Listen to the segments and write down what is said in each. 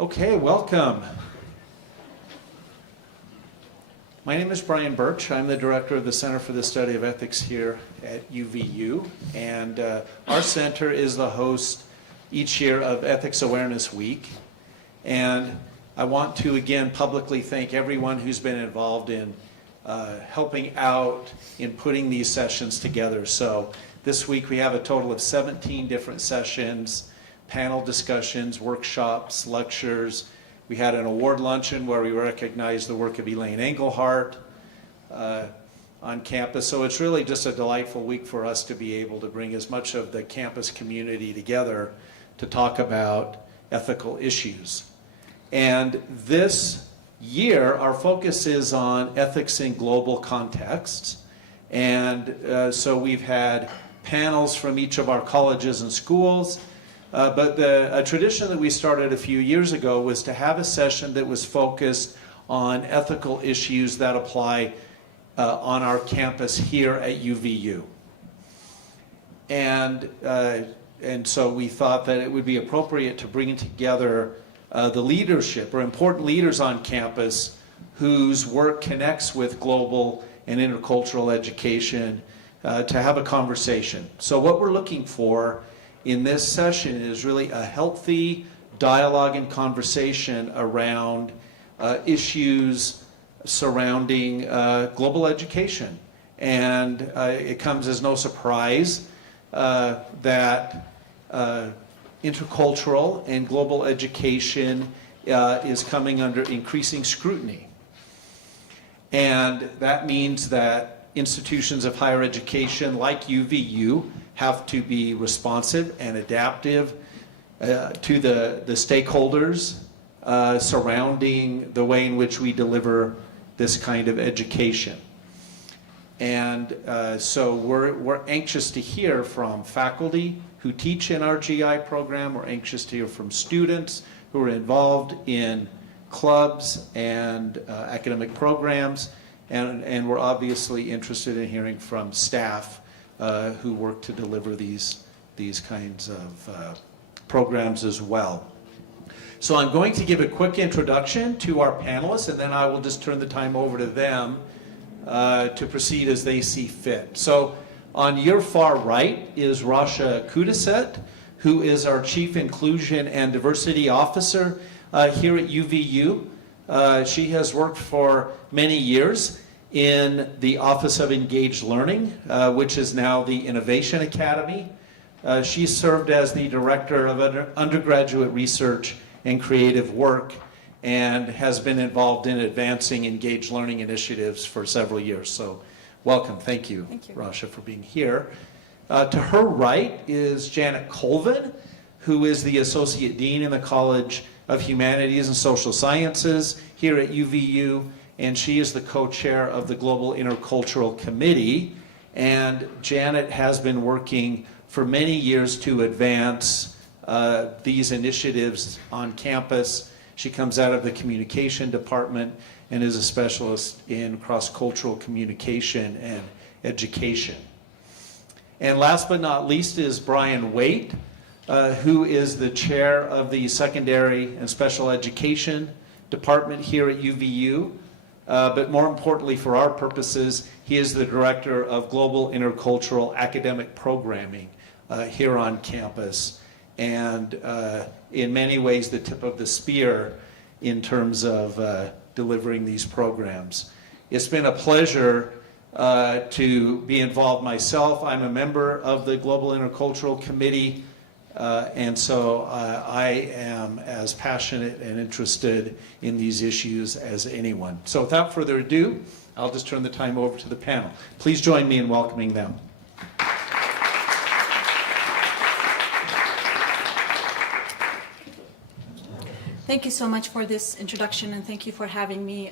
Okay, welcome. My name is Brian Birch. I'm the director of the Center for the Study of Ethics here at UVU, and our center is the host each year of Ethics Awareness Week. And I want to again publicly thank everyone who's been involved in helping out in putting these sessions together. So this week we have a total of 17 different sessions, panel discussions, workshops, lectures. We had an award luncheon where we recognized the work of Elaine Engelhardt on campus. So it's really just a delightful week for us to be able to bring as much of the campus community together to talk about ethical issues. And this year, our focus is on ethics in global contexts. And so we've had panels from each of our colleges and schools. But a tradition that we started a few years ago was to have a session that was focused on ethical issues that apply on our campus here at UVU. And so we thought that it would be appropriate to bring together the leadership or important leaders on campus whose work connects with global and intercultural education to have a conversation. So what we're looking for in this session is really a healthy dialogue and conversation around issues surrounding global education. And it comes as no surprise that intercultural and global education is coming under increasing scrutiny. And that means that institutions of higher education like UVU have to be responsive and adaptive to the stakeholders surrounding the way in which we deliver this kind of education. And so we're anxious to hear from faculty who teach in our GI program. We're anxious to hear from students who are involved in clubs and academic programs. And we're obviously interested in hearing from staff who work to deliver these kinds of programs as well. So I'm going to give a quick introduction to our panelists, and then I will just turn the time over to them to proceed as they see fit. So on your far right is Rasha Kudaset, who is our Chief Inclusion and Diversity Officer here at UVU. She has worked for many years in the Office of Engaged Learning, which is now the Innovation Academy. She served as the Director of Undergraduate Research and Creative Work and has been involved in advancing engaged learning initiatives for several years. So welcome, thank you, Rasha, for being here. To her right is Janet Colvin, who is the Associate Dean in the College of Humanities and Social Sciences here at UVU, and she is the co-chair of the Global Intercultural Committee. And Janet has been working for many years to advance these initiatives on campus. She comes out of the communication department and is a specialist in cross-cultural communication and education. And last but not least is Bryan Waite, who is the chair of the Secondary and Special Education Department here at UVU. But more importantly for our purposes, he is the director of Global Intercultural Academic Programming here on campus. And in many ways the tip of the spear in terms of delivering these programs. It's been a pleasure to be involved myself. I'm a member of the Global Intercultural Committee, and so I am as passionate and interested in these issues as anyone. So without further ado, I'll just turn the time over to the panel. Please join me in welcoming them. Thank you so much for this introduction, and thank you for having me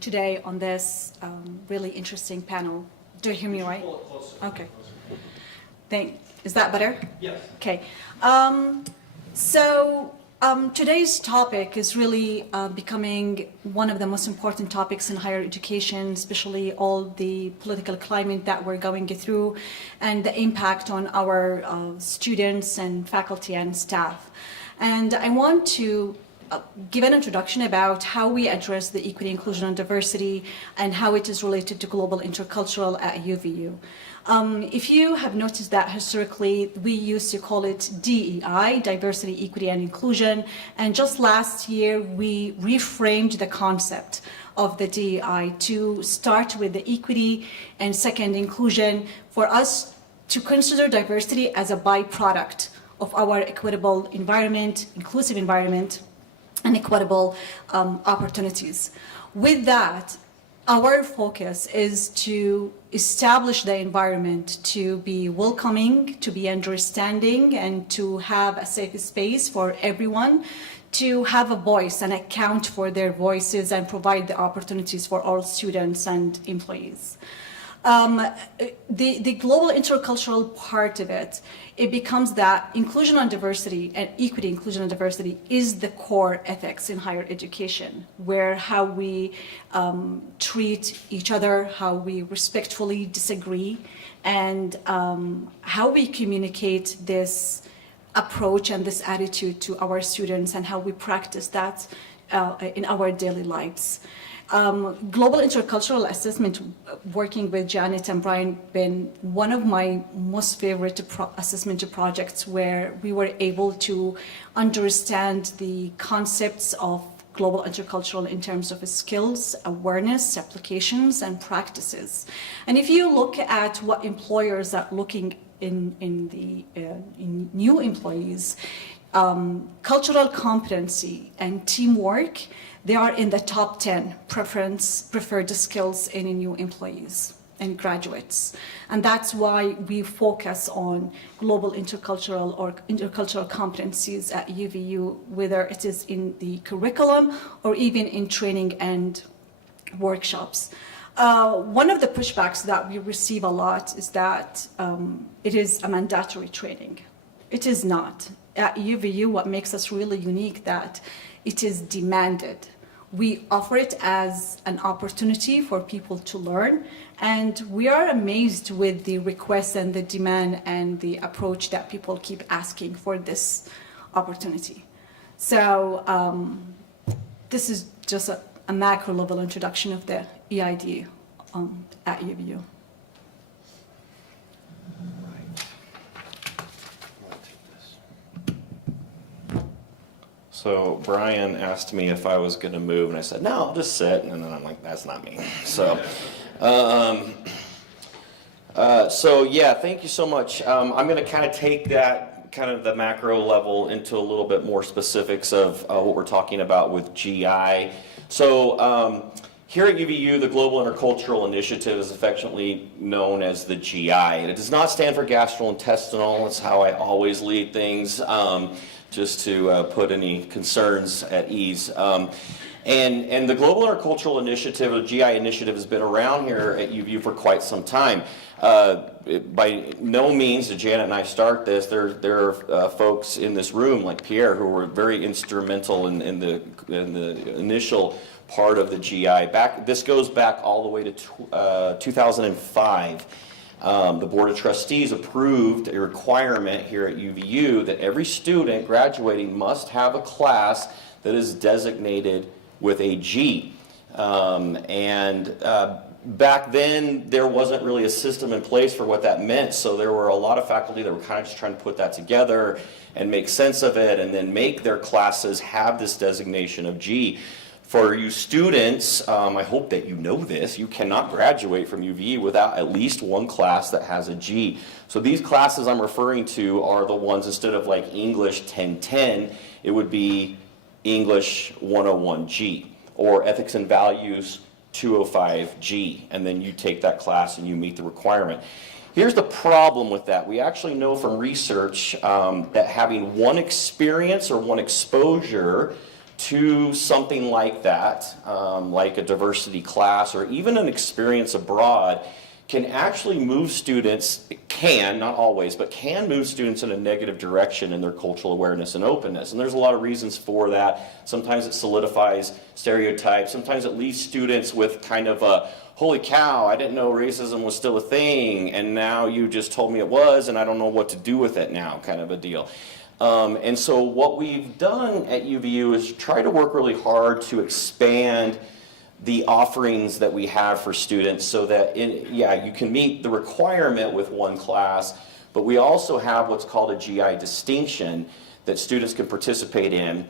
today on this really interesting panel. Do you hear me right? Okay. Is that better? Yes. Okay. Today's topic is really becoming one of the most important topics in higher education, especially all the political climate that we're going through and the impact on our students and faculty and staff. And I want to give an introduction about how we address the equity, inclusion, and diversity, and how it is related to global intercultural at UVU. If you have noticed that historically, we used to call it DEI, diversity, equity, and inclusion, and just last year, we reframed the concept of the DEI to start with the equity and second inclusion, for us to consider diversity as a byproduct of our equitable environment, inclusive environment, and equitable opportunities. With that, our focus is to establish the environment to be welcoming, to be understanding, and to have a safe space for everyone to have a voice and account for their voices and provide the opportunities for all students and employees. The global intercultural part of it, it becomes that inclusion and diversity and equity, inclusion and diversity is the core ethics in higher education, where how we treat each other, how we respectfully disagree, and how we communicate this approach and this attitude to our students, and how we practice that in our daily lives. Global intercultural assessment, working with Janet and Bryan, been one of my most favorite assessment projects, where we were able to understand the concepts of global intercultural in terms of skills, awareness, applications, and practices. And if you look at what employers are looking in new employees, cultural competency and teamwork, they are in the top 10 preferred skills in new employees and graduates. And that's why we focus on global intercultural or intercultural competencies at UVU, whether it is in the curriculum or even in training and workshops. One of the pushbacks that we receive a lot is that it is a mandatory training. It is not. At UVU, what makes us really unique that it is demanded. We offer it as an opportunity for people to learn, and we are amazed with the requests and the demand and the approach that people keep asking for this opportunity. So this is just a macro level introduction of the EID at UVU. So Bryan asked me if I was going to move, and I said, no, I'll just sit. And then I'm like, that's not me. So, so yeah, thank you so much. I'm going to kind of take that kind of the macro level into a little bit more specifics of what we're talking about with GI. So here at UVU, the Global Intercultural Initiative is affectionately known as the GI. And it does not stand for gastrointestinal. It's how I always lead things. Just to put any concerns at ease. And the Global Intercultural Initiative, or GI Initiative, has been around here at UVU for quite some time. By no means did Janet and I start this. There are folks in this room, like Pierre, who were very instrumental in the initial part of the GI. This goes back all the way to 2005. The Board of Trustees approved a requirement here at UVU that every student graduating must have a class that is designated with a G. Back then, there wasn't really a system in place for what that meant, so there were a lot of faculty that were kind of just trying to put that together and make sense of it, and then make their classes have this designation of G. For you students, I hope that you know this, you cannot graduate from UVU without at least one class that has a G. So these classes I'm referring to are the ones, instead of like English 1010, it would be English 101G, or Ethics and Values 205G, and then you take that class and you meet the requirement. Here's the problem with that. We actually know from research that having one experience or one exposure to something like that, like a diversity class or even an experience abroad, can actually move students, can, not always, but can move students in a negative direction in their cultural awareness and openness. And there's a lot of reasons for that. Sometimes it solidifies stereotypes. Sometimes it leaves students with kind of a, holy cow, I didn't know racism was still a thing, and now you just told me it was, and I don't know what to do with it now, kind of a deal. And so what we've done at UVU is try to work really hard to expand the offerings that we have for students so that, you can meet the requirement with one class, but we also have what's called a GI distinction that students can participate in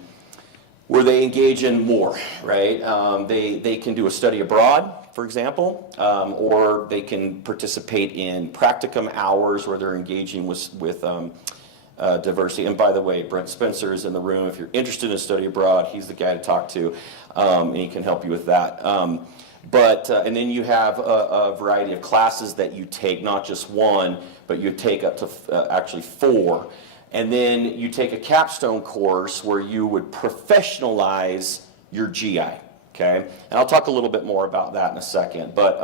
where they engage in more, right? They can do a study abroad, for example, or they can participate in practicum hours where they're engaging with diversity. And by the way, Brent Spencer is in the room. If you're interested in study abroad, he's the guy to talk to, and he can help you with that. And then you have a variety of classes that you take, not just one, but you take up to actually 4. And then you take a capstone course where you would professionalize your GI, okay? And I'll talk a little bit more about that in a second. But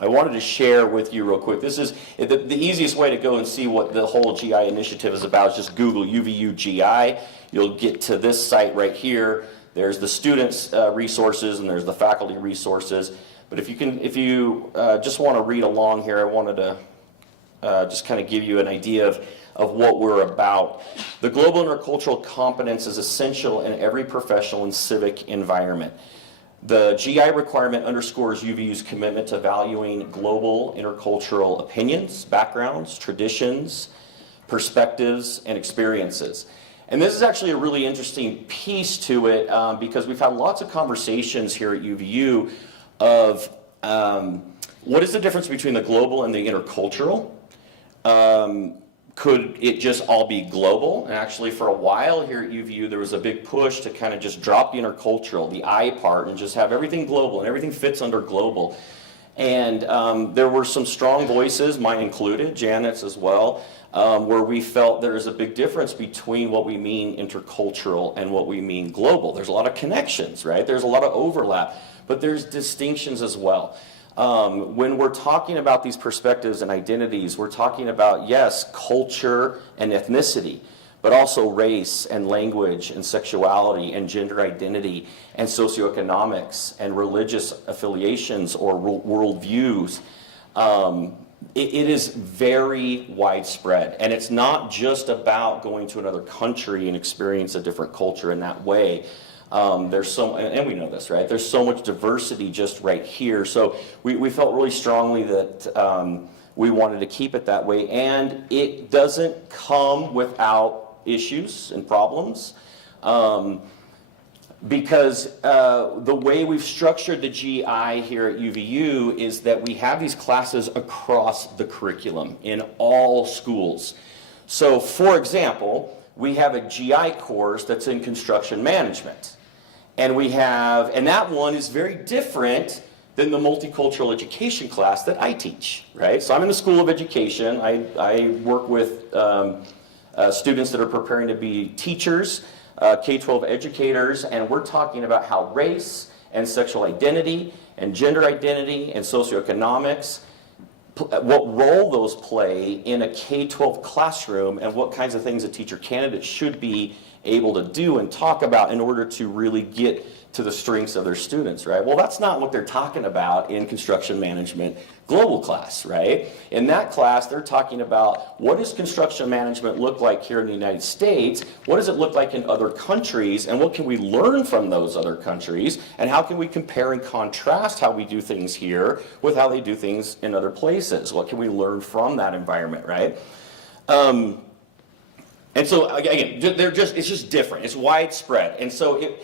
I wanted to share with you real quick. This is the easiest way to go and see what the whole GI initiative is about is just Google UVU GI. You'll get to this site right here. There's the students' resources and there's the faculty resources. But if you just want to read along here, I wanted to just kind of give you an idea of what we're about. The global intercultural competence is essential in every professional and civic environment. The GI requirement underscores UVU's commitment to valuing global intercultural opinions, backgrounds, traditions, perspectives, and experiences. And this is actually a really interesting piece to it because we've had lots of conversations here at UVU of what is the difference between the global and the intercultural? Could it just all be global? And actually for a while here at UVU, there was a big push to kind of just drop the intercultural, the I part, and just have everything global, and everything fits under global. And there were some strong voices, mine included, Janet's as well, where we felt there is a big difference between what we mean intercultural and what we mean global. There's a lot of connections, right? There's a lot of overlap, but there's distinctions as well. When we're talking about these perspectives and identities, we're talking about, yes, culture and ethnicity, but also race and language and sexuality and gender identity and socioeconomics and religious affiliations or worldviews. It is very widespread, and it's not just about going to another country and experience a different culture in that way. There's so, and we know this, right? There's so much diversity just right here. So we felt really strongly that we wanted to keep it that way, and it doesn't come without issues and problems. Because the way we've structured the GI here at UVU is that we have these classes across the curriculum in all schools. So for example, we have a GI course that's in construction management. And that one is very different than the multicultural education class that I teach, right? So I'm in the School of Education. I work with students that are preparing to be teachers, K-12 educators, and we're talking about how race and sexual identity and gender identity and socioeconomics, what role those play in a K-12 classroom and what kinds of things a teacher candidate should be able to do and talk about in order to really get to the strengths of their students, right? Well, that's not what they're talking about in construction management global class, right? In that class, they're talking about what does construction management look like here in the United States? What does it look like in other countries? And what can we learn from those other countries? And how can we compare and contrast how we do things here with how they do things in other places? What can we learn from that environment, right? And so again, it's just different. It's widespread. And so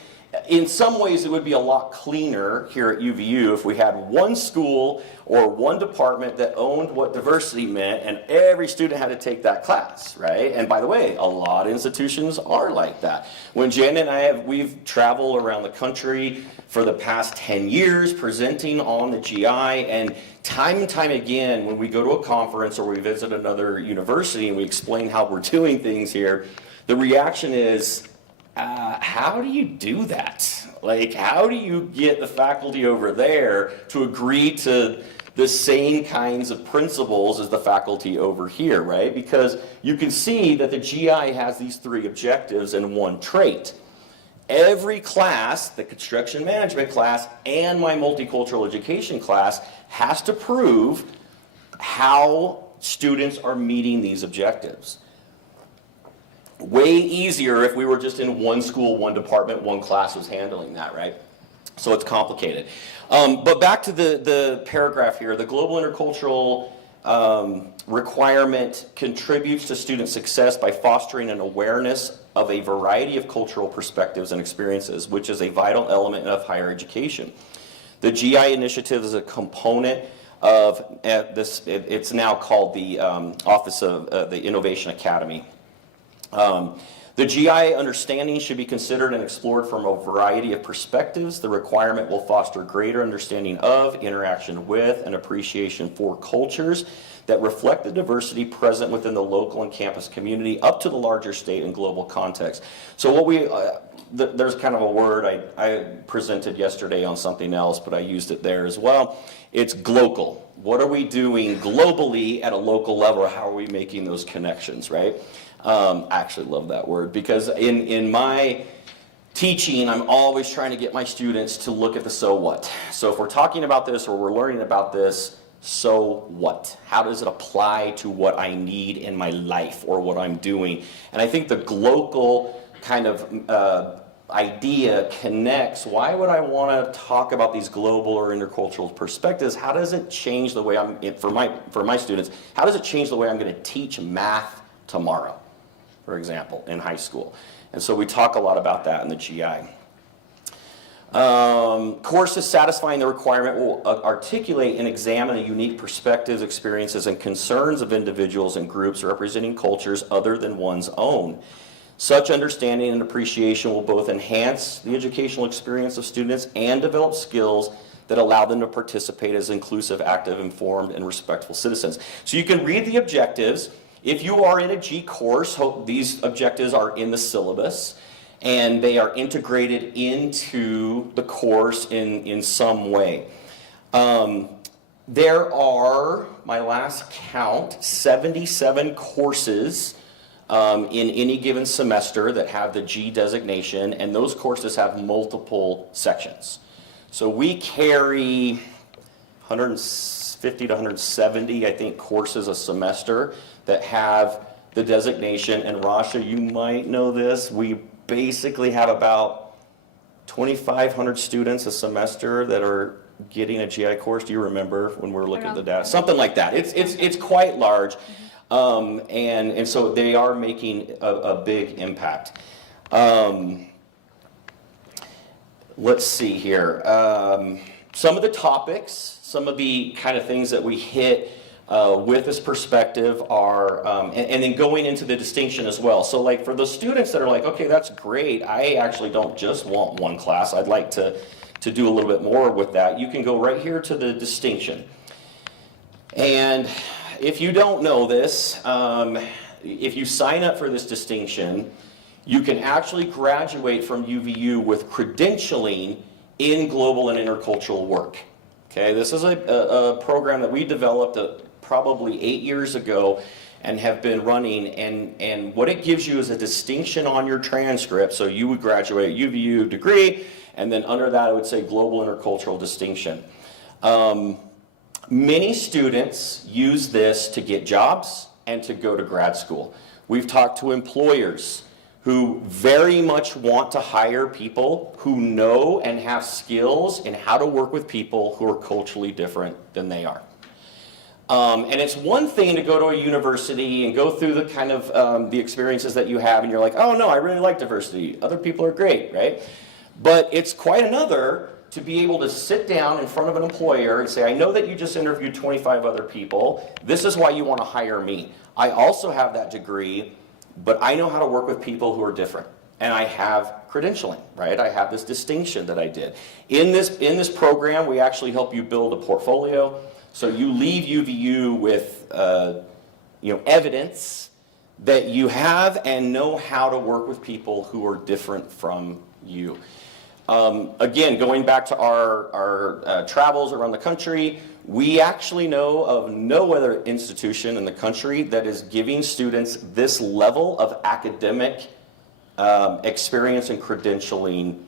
in some ways, it would be a lot cleaner here at UVU if we had one school or one department that owned what diversity meant, and every student had to take that class, right? And by the way, a lot of institutions are like that. When Jen and we've traveled around the country for the past 10 years presenting on the GI, and time again, when we go to a conference or we visit another university and we explain how we're doing things here, the reaction is, how do you do that? Like, how do you get the faculty over there to agree to the same kinds of principles as the faculty over here, right? Because you can see that the GI has these 3 objectives and 1 trait. Every class, the construction management class and my multicultural education class, has to prove how students are meeting these objectives. Way easier if we were just in one school, one department, one class was handling that, right? So it's complicated. But back to the paragraph here, the global intercultural requirement contributes to student success by fostering an awareness of a variety of cultural perspectives and experiences, which is a vital element of higher education. The GI initiative is a component of this, it's now called the Office of the Innovation Academy. The GI understanding should be considered and explored from a variety of perspectives. The requirement will foster greater understanding of, interaction with, and appreciation for cultures that reflect the diversity present within the local and campus community up to the larger state and global context. So what we, there's kind of a word I presented yesterday on something else, but I used it there as well. It's glocal. What are we doing globally at a local level? How are we making those connections, right? I actually love that word because in my teaching, I'm always trying to get my students to look at the so what. So if we're talking about this or we're learning about this, so what? How does it apply to what I need in my life or what I'm doing? And I think the glocal kind of idea connects. Why would I want to talk about these global or intercultural perspectives? How does it change the way for my students, how does it change the way I'm going to teach math tomorrow, for example, in high school? And so we talk a lot about that in the GI. Courses satisfying the requirement will articulate and examine the unique perspectives, experiences, and concerns of individuals and groups representing cultures other than one's own. Such understanding and appreciation will both enhance the educational experience of students and develop skills that allow them to participate as inclusive, active, informed, and respectful citizens. So you can read the objectives. If you are in a G course, these objectives are in the syllabus, and they are integrated into the course in some way. There are, my last count, 77 courses in any given semester that have the G designation, and those courses have multiple sections. So we carry 150 to 170, I think, courses a semester that have the designation. And Rasha, you might know this, we basically have about 2,500 students a semester that are getting a GI course. Do you remember when we were looking at the data? Something like that. It's quite large. And so they are making a big impact. Let's see here. Some of the topics, some of the kind of things that we hit with this perspective are, and then going into the distinction as well. So like for the students that are like, okay, that's great. I actually don't just want one class. I'd like to do a little bit more with that. You can go right here to the distinction. And if you don't know this, if you sign up for this distinction, you can actually graduate from UVU with credentialing in global and intercultural work. Okay, this is a program that we developed probably 8 years ago and have been running, and what it gives you is a distinction on your transcript. So you would graduate UVU degree, and then under that it would say global intercultural distinction. Many students use this to get jobs and to go to grad school. We've talked to employers who very much want to hire people who know and have skills in how to work with people who are culturally different than they are. And it's one thing to go to a university and go through the kind of the experiences that you have, and you're like, oh no, I really like diversity. Other people are great, right? But it's quite another to be able to sit down in front of an employer and say, I know that you just interviewed 25 other people. This is why you want to hire me. I also have that degree, but I know how to work with people who are different. And I have credentialing, right? I have this distinction that I did. In this program, we actually help you build a portfolio. So you leave UVU with evidence that you have and know how to work with people who are different from you. Again, going back to our travels around the country, we actually know of no other institution in the country that is giving students this level of academic experience and credentialing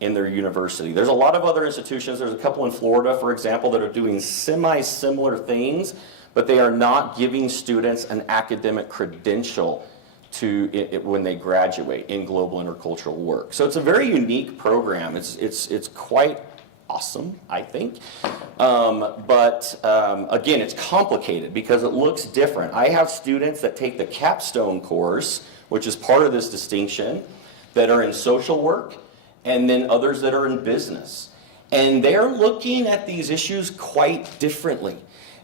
in their university. There's a lot of other institutions. There's a couple in Florida, for example, that are doing semi-similar things, but they are not giving students an academic credential when they graduate in global intercultural work. So it's a very unique program. It's quite awesome, I think. Again, it's complicated because it looks different. I have students that take the capstone course, which is part of this distinction, that are in social work, and then others that are in business. And they're looking at these issues quite differently.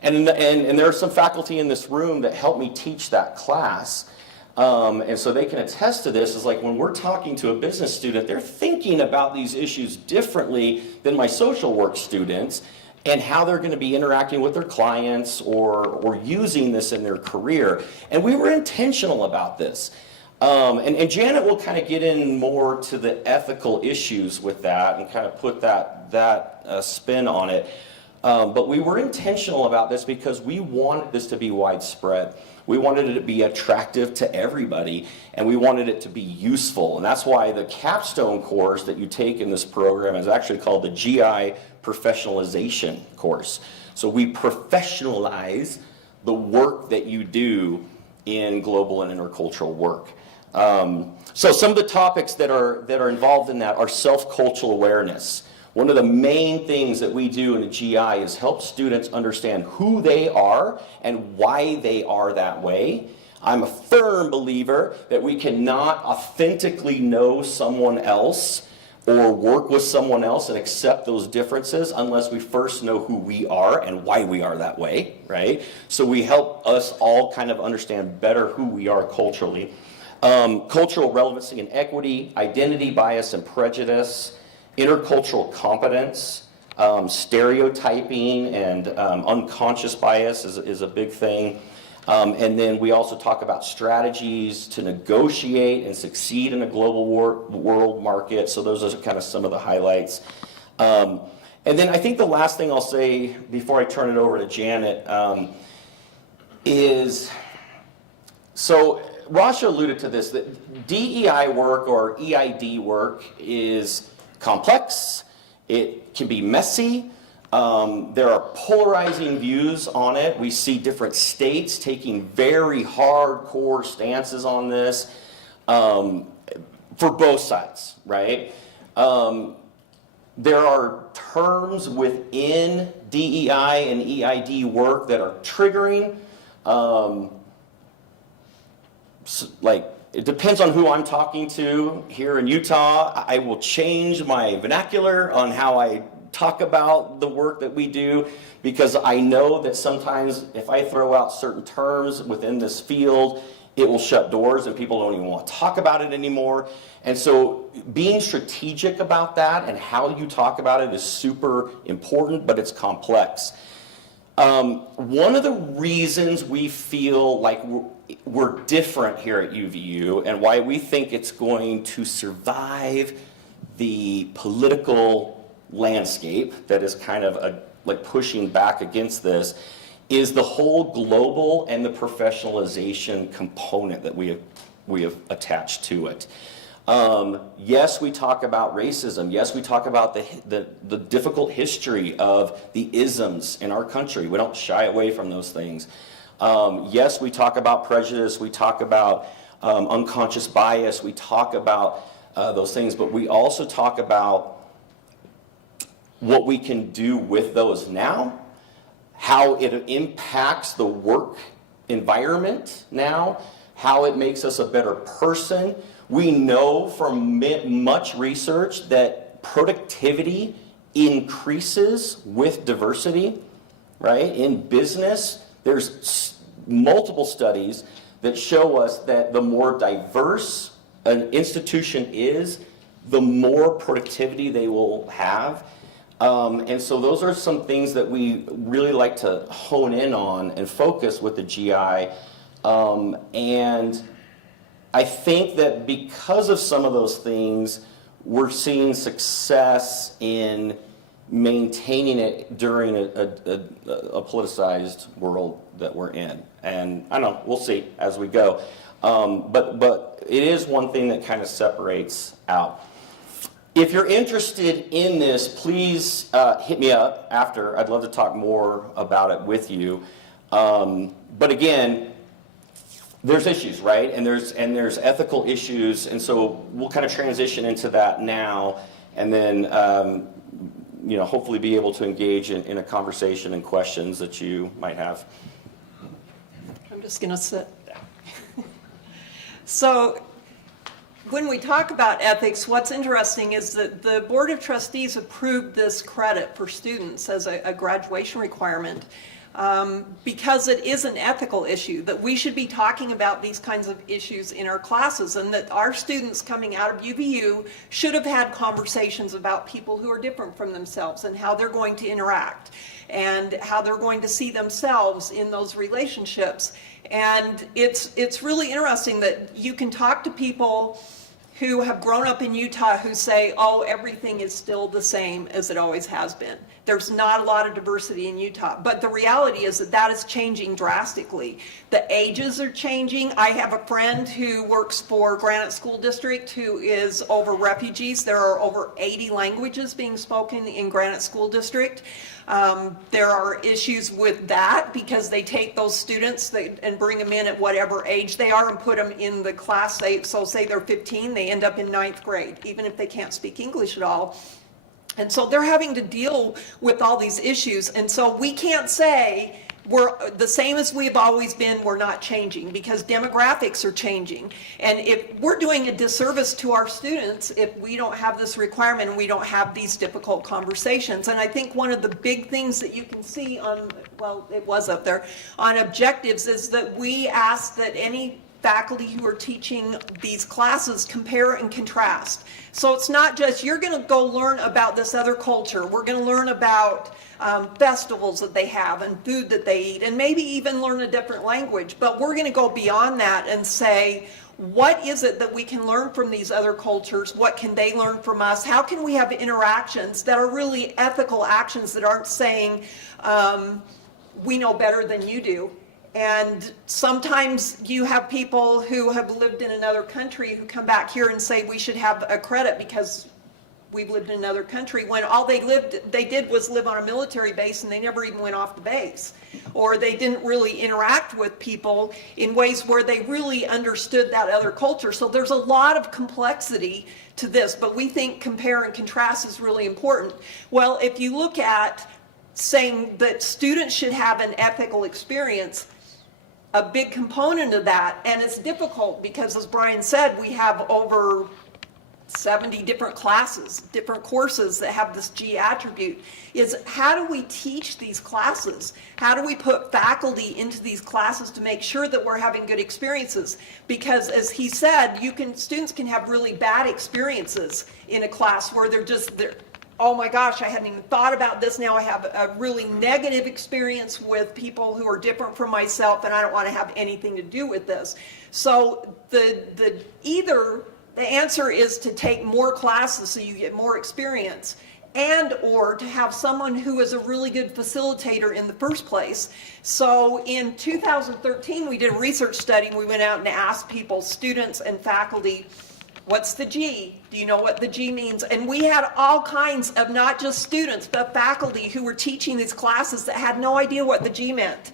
And there are some faculty in this room that help me teach that class. And so they can attest to this, is like when we're talking to a business student, they're thinking about these issues differently than my social work students and how they're going to be interacting with their clients or using this in their career. And we were intentional about this. And Janet will kind of get in more to the ethical issues with that and kind of put that spin on it. But we were intentional about this because we wanted this to be widespread. We wanted it to be attractive to everybody, and we wanted it to be useful. And that's why the capstone course that you take in this program is actually called the GI Professionalization course. So we professionalize the work that you do in global and intercultural work. So some of the topics that are involved in that are self-cultural awareness. One of the main things that we do in the GI is help students understand who they are and why they are that way. I'm a firm believer that we cannot authentically know someone else or work with someone else and accept those differences unless we first know who we are and why we are that way, right? So we help us all kind of understand better who we are culturally. Cultural relevancy and equity, identity, bias, and prejudice, intercultural competence, stereotyping and unconscious bias is a big thing. And then we also talk about strategies to negotiate and succeed in a global world market. So those are kind of some of the highlights. And then I think the last thing I'll say before I turn it over to Janet is, so Rasha alluded to this, that DEI work or EID work is complex, it can be messy, there are polarizing views on it. We see different states taking very hardcore stances on this for both sides, right? There are terms within DEI and EID work that are triggering. Like, it depends on who I'm talking to. Here in Utah, I will change my vernacular on how I talk about the work that we do, because I know that sometimes if I throw out certain terms within this field, it will shut doors and people don't even want to talk about it anymore. And so being strategic about that and how you talk about it is super important, but it's complex. One of the reasons we feel like we're different here at UVU and why we think it's going to survive the political landscape that is kind of like pushing back against this is the whole global and the professionalization component that we have attached to it. Yes, we talk about racism. Yes, we talk about the difficult history of the isms in our country. We don't shy away from those things. Yes, we talk about prejudice. We talk about unconscious bias. We talk about those things, but we also talk about what we can do with those now, how it impacts the work environment now, how it makes us a better person. We know from much research that productivity increases with diversity, right? In business, there's multiple studies that show us that the more diverse an institution is, the more productivity they will have. And so those are some things that we really like to hone in on and focus with the GI. And I think that because of some of those things, we're seeing success in maintaining it during a politicized world that we're in. And I don't know, we'll see as we go. But it is one thing that kind of separates out. If you're interested in this, please hit me up after. I'd love to talk more about it with you. But again, there's issues, right? And there's ethical issues, and so we'll kind of transition into that now, and then hopefully be able to engage in a conversation and questions that you might have. I'm just going to sit. So when we talk about ethics, what's interesting is that the Board of Trustees approved this credit for students as a graduation requirement because it is an ethical issue, that we should be talking about these kinds of issues in our classes, and that our students coming out of UVU should have had conversations about people who are different from themselves and how they're going to interact and how they're going to see themselves in those relationships. And it's really interesting that you can talk to people who have grown up in Utah who say, oh, everything is still the same as it always has been. There's not a lot of diversity in Utah. But the reality is that that is changing drastically. The ages are changing. I have a friend who works for Granite School District who is over refugees. There are over 80 languages being spoken in Granite School District. There are issues with that because they take those students and bring them in at whatever age they are and put them in the class. So say they're 15, they end up in 9th grade, even if they can't speak English at all. And so they're having to deal with all these issues. And so we can't say we're the same as we've always been, we're not changing, because demographics are changing. And if we're doing a disservice to our students if we don't have this requirement and we don't have these difficult conversations. And I think one of the big things that you can see on, well, it was up there, on objectives is that we ask that any faculty who are teaching these classes compare and contrast. So it's not just, you're going to go learn about this other culture. We're going to learn about festivals that they have and food that they eat, and maybe even learn a different language. But we're going to go beyond that and say, what is it that we can learn from these other cultures? What can they learn from us? How can we have interactions that are really ethical actions that aren't saying, we know better than you do? And sometimes you have people who have lived in another country who come back here and say we should have a credit because we've lived in another country, when all they did was live on a military base and they never even went off the base. Or they didn't really interact with people in ways where they really understood that other culture. So there's a lot of complexity to this, but we think compare and contrast is really important. Well, if you look at saying that students should have an ethical experience, a big component of that, and it's difficult because, as Bryan said, we have over 70 different classes, different courses that have this G attribute, is how do we teach these classes? How do we put faculty into these classes to make sure that we're having good experiences? Because as he said, students can have really bad experiences in a class where they're oh my gosh, I hadn't even thought about this. Now I have a really negative experience with people who are different from myself, and I don't want to have anything to do with this. So either the answer is to take more classes so you get more experience, and or to have someone who is a really good facilitator in the first place. So in 2013, we did a research study. We went out and asked people, students and faculty, what's the G? Do you know what the G means? And we had all kinds of, not just students, but faculty who were teaching these classes that had no idea what the G meant.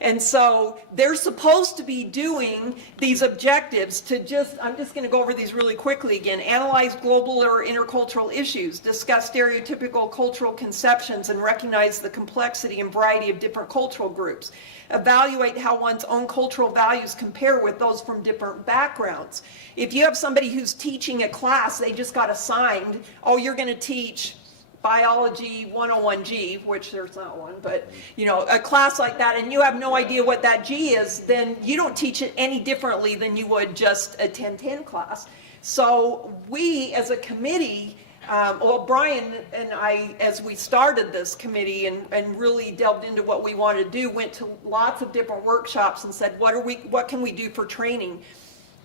And so they're supposed to be doing these objectives to I'm just going to go over these really quickly again. Analyze global or intercultural issues, discuss stereotypical cultural conceptions and recognize the complexity and variety of different cultural groups. Evaluate how one's own cultural values compare with those from different backgrounds. If you have somebody who's teaching a class, they just got assigned, oh, you're going to teach Biology 101G, which there's not one, but a class like that, and you have no idea what that G is, then you don't teach it any differently than you would just a 1010 class. So we as a committee, Bryan and I, as we started this committee and really delved into what we wanted to do, went to lots of different workshops and said, what can we do for training?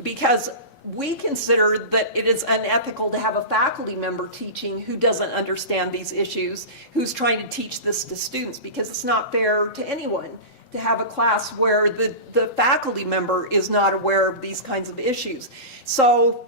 Because we consider that it is unethical to have a faculty member teaching who doesn't understand these issues, who's trying to teach this to students, because it's not fair to anyone to have a class where the faculty member is not aware of these kinds of issues. So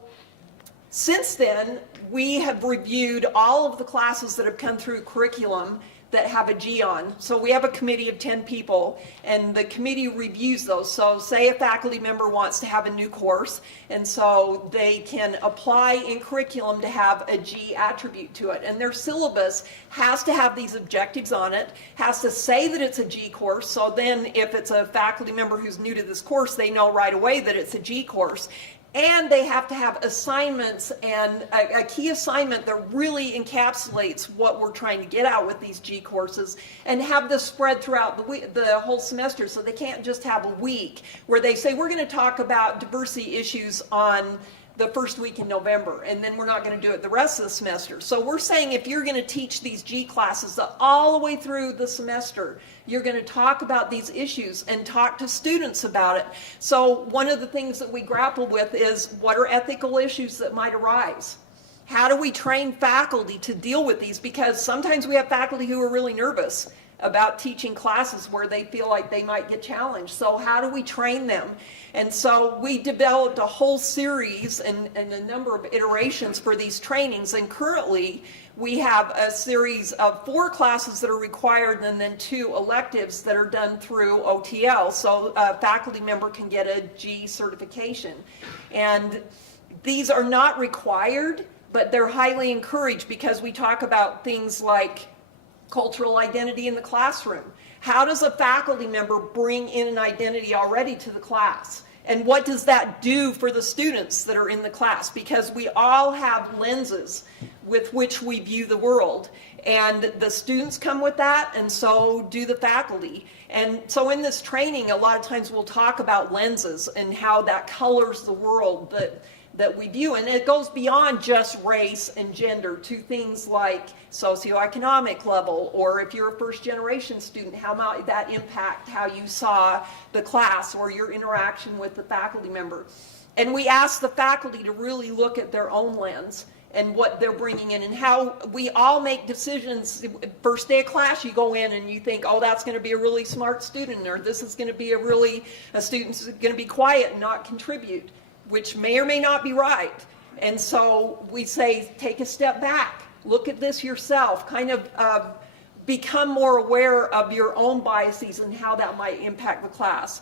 since then, we have reviewed all of the classes that have come through curriculum that have a G on. So we have a committee of 10 people, and the committee reviews those. So say a faculty member wants to have a new course, and so they can apply in curriculum to have a G attribute to it. And their syllabus has to have these objectives on it, has to say that it's a G course, so then if it's a faculty member who's new to this course, they know right away that it's a G course. And they have to have assignments, and a key assignment that really encapsulates what we're trying to get out with these G courses, and have this spread throughout the whole semester. So they can't just have a week where they say, we're going to talk about diversity issues on the first week in November, and then we're not going to do it the rest of the semester. So we're saying if you're going to teach these G classes all the way through the semester, you're going to talk about these issues and talk to students about it. So one of the things that we grapple with is, what are ethical issues that might arise? How do we train faculty to deal with these? Because sometimes we have faculty who are really nervous about teaching classes where they feel like they might get challenged. So how do we train them? And so we developed a whole series and a number of iterations for these trainings. And currently we have a series of 4 classes that are required, and then 2 electives that are done through OTL. So a faculty member can get a G certification. And these are not required, but they're highly encouraged, because we talk about things like cultural identity in the classroom. How does a faculty member bring in an identity already to the class? And what does that do for the students that are in the class? Because we all have lenses with which we view the world. And the students come with that, and so do the faculty. And so in this training, a lot of times we'll talk about lenses and how that colors the world that we view. And it goes beyond just race and gender to things like socioeconomic level, or if you're a first generation student, how might that impact how you saw the class or your interaction with the faculty member. And we ask the faculty to really look at their own lens and what they're bringing in, and how we all make decisions. First day of class, you go in and you think, oh, that's going to be a really smart student, or this is going to be a student who's going to be quiet and not contribute, which may or may not be right. And so we say, take a step back, look at this yourself, kind of become more aware of your own biases and how that might impact the class.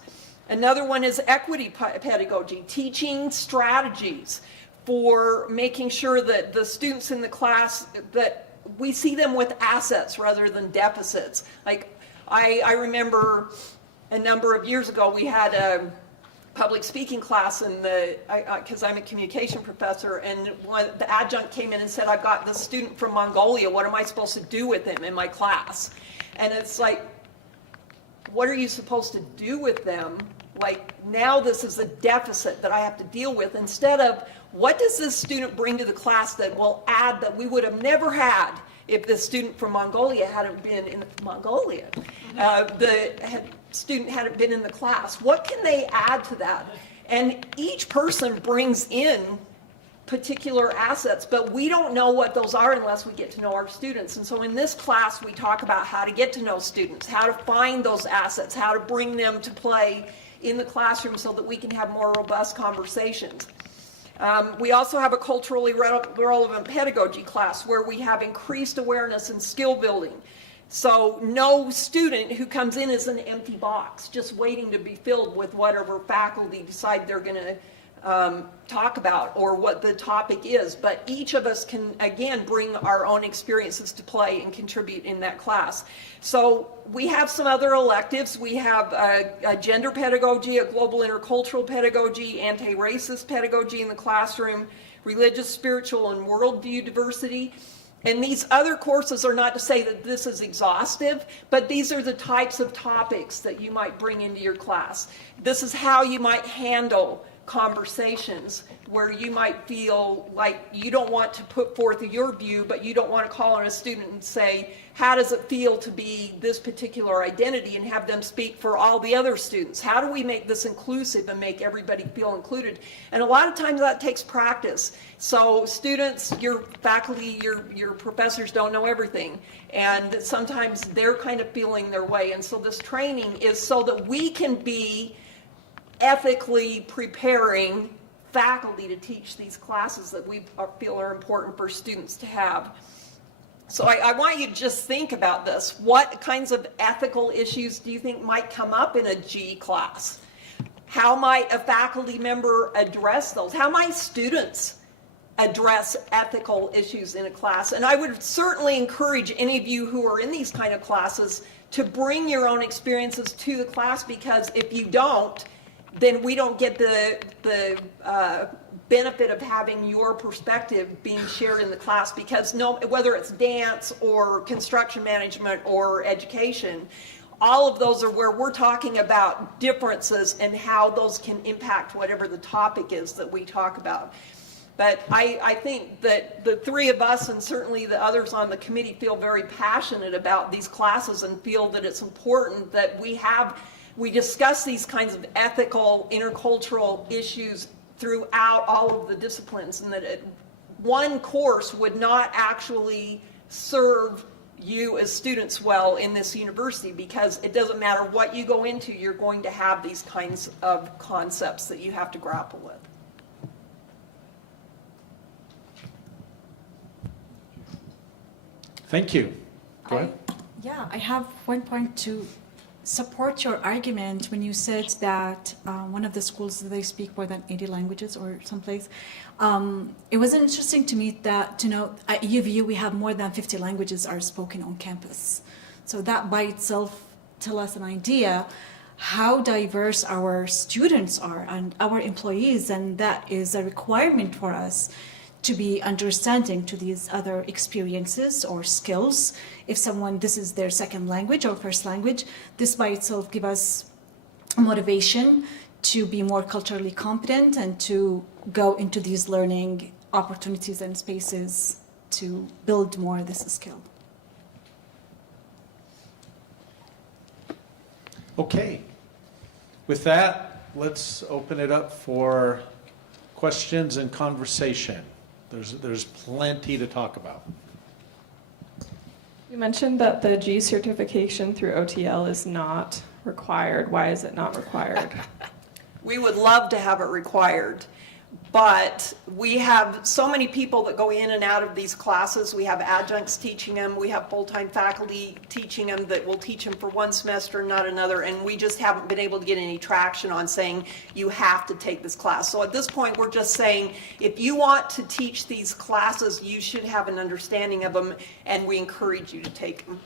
Another one is equity pedagogy, teaching strategies for making sure that the students in the class, that we see them with assets rather than deficits. Like I remember a number of years ago, we had a public speaking class because I'm a communication professor, and the adjunct came in and said, I've got this student from Mongolia, what am I supposed to do with him in my class? And it's like, what are you supposed to do with them? Like, now this is a deficit that I have to deal with, instead of, what does this student bring to the class that will add, that we would have never had if the student from Mongolia hadn't been in Mongolia? The student hadn't been in the class. What can they add to that? And each person brings in particular assets, but we don't know what those are unless we get to know our students. And so in this class, we talk about how to get to know students, how to find those assets, how to bring them to play in the classroom so that we can have more robust conversations. We also have a culturally relevant pedagogy class where we have increased awareness and skill building. So no student who comes in is an empty box, just waiting to be filled with whatever faculty decide they're going to talk about, or what the topic is. But each of us can, again, bring our own experiences to play and contribute in that class. So we have some other electives. We have a gender pedagogy, a global intercultural pedagogy, anti-racist pedagogy in the classroom, religious, spiritual, and worldview diversity. And these other courses are not to say that this is exhaustive, but these are the types of topics that you might bring into your class. This is how you might handle conversations where you might feel like you don't want to put forth your view, but you don't want to call on a student and say, how does it feel to be this particular identity, and have them speak for all the other students? How do we make this inclusive and make everybody feel included? And a lot of times that takes practice. So students, your faculty, your professors don't know everything, and sometimes they're kind of feeling their way. And so this training is so that we can be ethically preparing faculty to teach these classes that we feel are important for students to have. So I want you to just think about this. What kinds of ethical issues do you think might come up in a G class? How might a faculty member address those? How might students address ethical issues in a class? And I would certainly encourage any of you who are in these kind of classes to bring your own experiences to the class, because if you don't, then we don't get the benefit of having your perspective being shared in the class, because whether it's dance or construction management or education, all of those are where we're talking about differences and how those can impact whatever the topic is that we talk about. But I think that the three of us, and certainly the others on the committee, feel very passionate about these classes and feel that it's important that we discuss these kinds of ethical, intercultural issues throughout all of the disciplines, and that one course would not actually serve you as students well in this university, because it doesn't matter what you go into, you're going to have these kinds of concepts that you have to grapple with. Thank you. Go ahead. I have one point to support your argument when you said that one of the schools, they speak more than 80 languages or someplace. It was interesting to me to know at UVU we have more than 50 languages are spoken on campus. So that by itself tells us an idea how diverse our students are and our employees, and that is a requirement for us to be understanding to these other experiences or skills. If someone, this is their second language or first language, this by itself gives us motivation to be more culturally competent and to go into these learning opportunities and spaces to build more this skill. Okay. With that, let's open it up for questions and conversation. There's plenty to talk about. You mentioned that the G certification through OTL is not required. Why is it not required? We would love to have it required, but we have so many people that go in and out of these classes. We have adjuncts teaching them. We have full-time faculty teaching them that will teach them for one semester, not another, and we just haven't been able to get any traction on saying you have to take this class. So at this point, we're just saying if you want to teach these classes, you should have an understanding of them, and we encourage you to take them.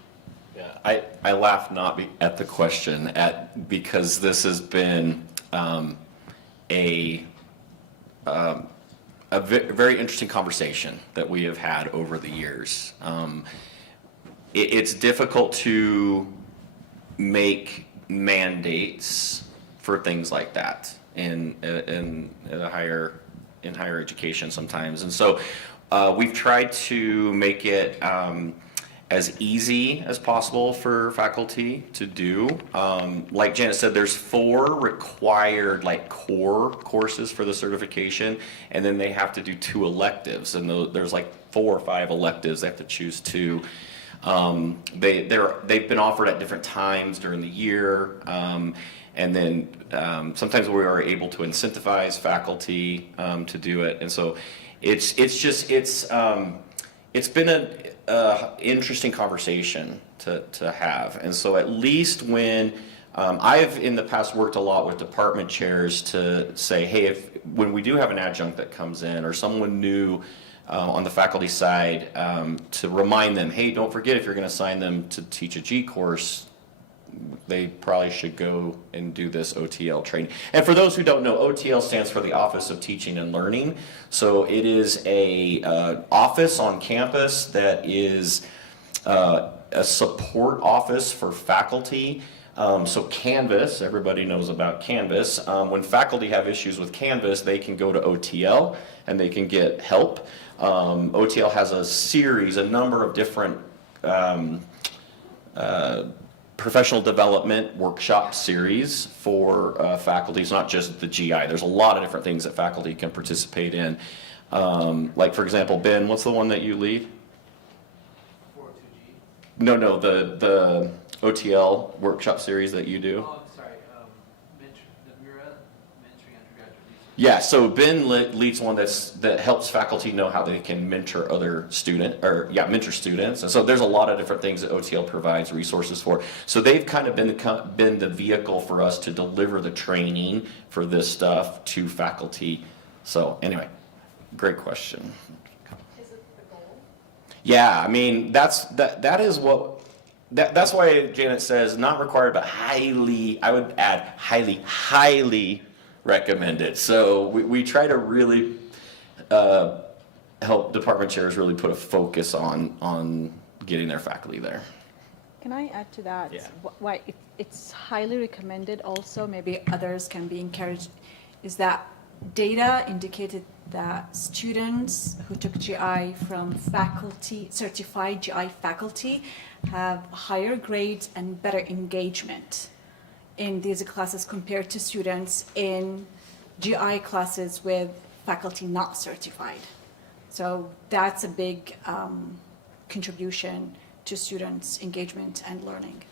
Yeah, I laugh not at the question, because this has been a very interesting conversation that we have had over the years. It's difficult to make mandates for things like that in higher education sometimes, and so we've tried to make it as easy as possible for faculty to do. Like Janet said, there's 4 required core courses for the certification, and then they have to do 2 electives, and there's 4 or 5 electives they have to choose 2. They've been offered at different times during the year, and then sometimes we are able to incentivize faculty to do it, and so it's been an interesting conversation to have. And so at least when I've in the past worked a lot with department chairs to say, hey, when we do have an adjunct that comes in or someone new on the faculty side, to remind them, hey, don't forget, if you're going to assign them to teach a G course, they probably should go and do this OTL training. And for those who don't know, OTL stands for the Office of Teaching and Learning. So it is a office on campus that is a support office for faculty. So Canvas, everybody knows about Canvas. When faculty have issues with Canvas, they can go to OTL and they can get help. OTL has a number of different professional development workshop series for faculty. It's not just the GI. There's a lot of different things that faculty can participate in. Like, for example, Ben, what's the one that you lead? 402G? No, the OTL workshop series that you do. Oh, sorry, the MIRA, Mentoring Undergraduate Research. Yeah, so Ben leads one that helps faculty know how they can mentor other mentor students. And so there's a lot of different things that OTL provides resources for. So they've kind of been the vehicle for us to deliver the training for this stuff to faculty. So anyway, great question. Is it the goal? Yeah, I mean, that's why Janet says not required, but highly, I would add highly recommended. So we try to really help department chairs really put a focus on getting their faculty there. Can I add to that? Yeah. Why it's highly recommended also, maybe others can be encouraged, is that data indicated that students who took GI from faculty, certified GI faculty, have higher grades and better engagement in these classes compared to students in GI classes with faculty not certified. So that's a big contribution to students' engagement and learning.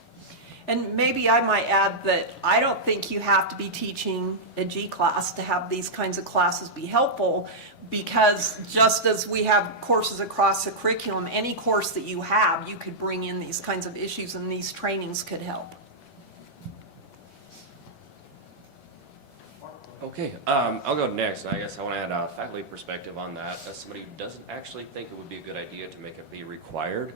And maybe I might add that I don't think you have to be teaching a G class to have these kinds of classes be helpful, because just as we have courses across the curriculum, any course that you have, you could bring in these kinds of issues and these trainings could help. Okay, I'll go next. I guess I want to add a faculty perspective on that as somebody who doesn't actually think it would be a good idea to make it be required.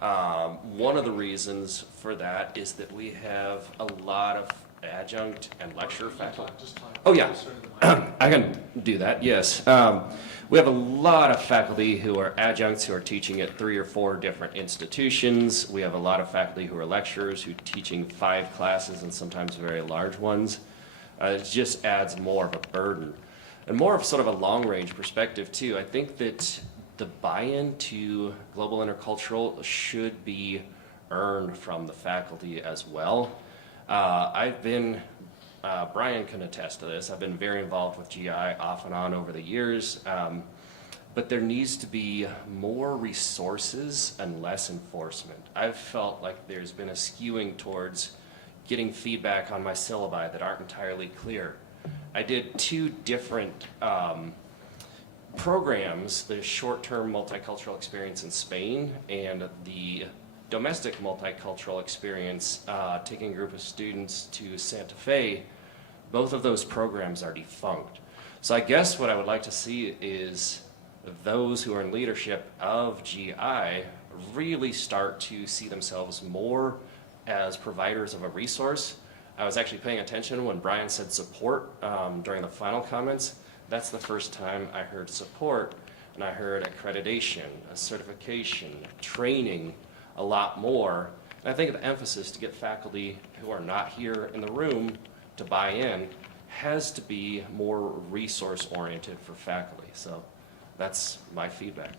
One of the reasons for that is that we have a lot of adjunct and lecture faculty. Oh yeah, I can do that, yes. We have a lot of faculty who are adjuncts who are teaching at 3 or 4 different institutions. We have a lot of faculty who are lecturers who are teaching 5 classes and sometimes very large ones. It just adds more of a burden. And more of sort of a long-range perspective too. I think that the buy-in to global intercultural should be earned from the faculty as well. Bryan can attest to this, I've been very involved with GI off and on over the years, but there needs to be more resources and less enforcement. I've felt like there's been a skewing towards getting feedback on my syllabi that aren't entirely clear. I did 2 different programs, the short-term multicultural experience in Spain and the domestic multicultural experience, taking a group of students to Santa Fe. Both of those programs are defunct. So I guess what I would like to see is those who are in leadership of GI really start to see themselves more as providers of a resource. I was actually paying attention when Bryan said support during the final comments. That's the first time I heard support, and I heard accreditation, a certification, training, a lot more. And I think the emphasis to get faculty who are not here in the room to buy in has to be more resource oriented for faculty. So that's my feedback.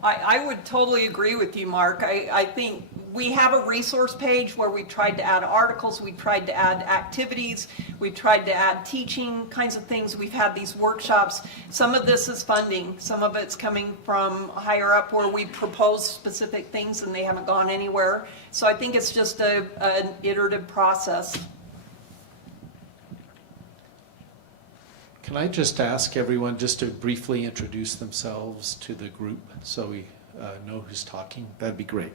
I would totally agree with you, Mark. I think we have a resource page where we've tried to add articles, we've tried to add activities, we've tried to add teaching kinds of things. We've had these workshops. Some of this is funding. Some of it's coming from higher up where we propose specific things and they haven't gone anywhere. So I think it's just an iterative process. Can I just ask everyone just to briefly introduce themselves to the group so we know who's talking? That'd be great.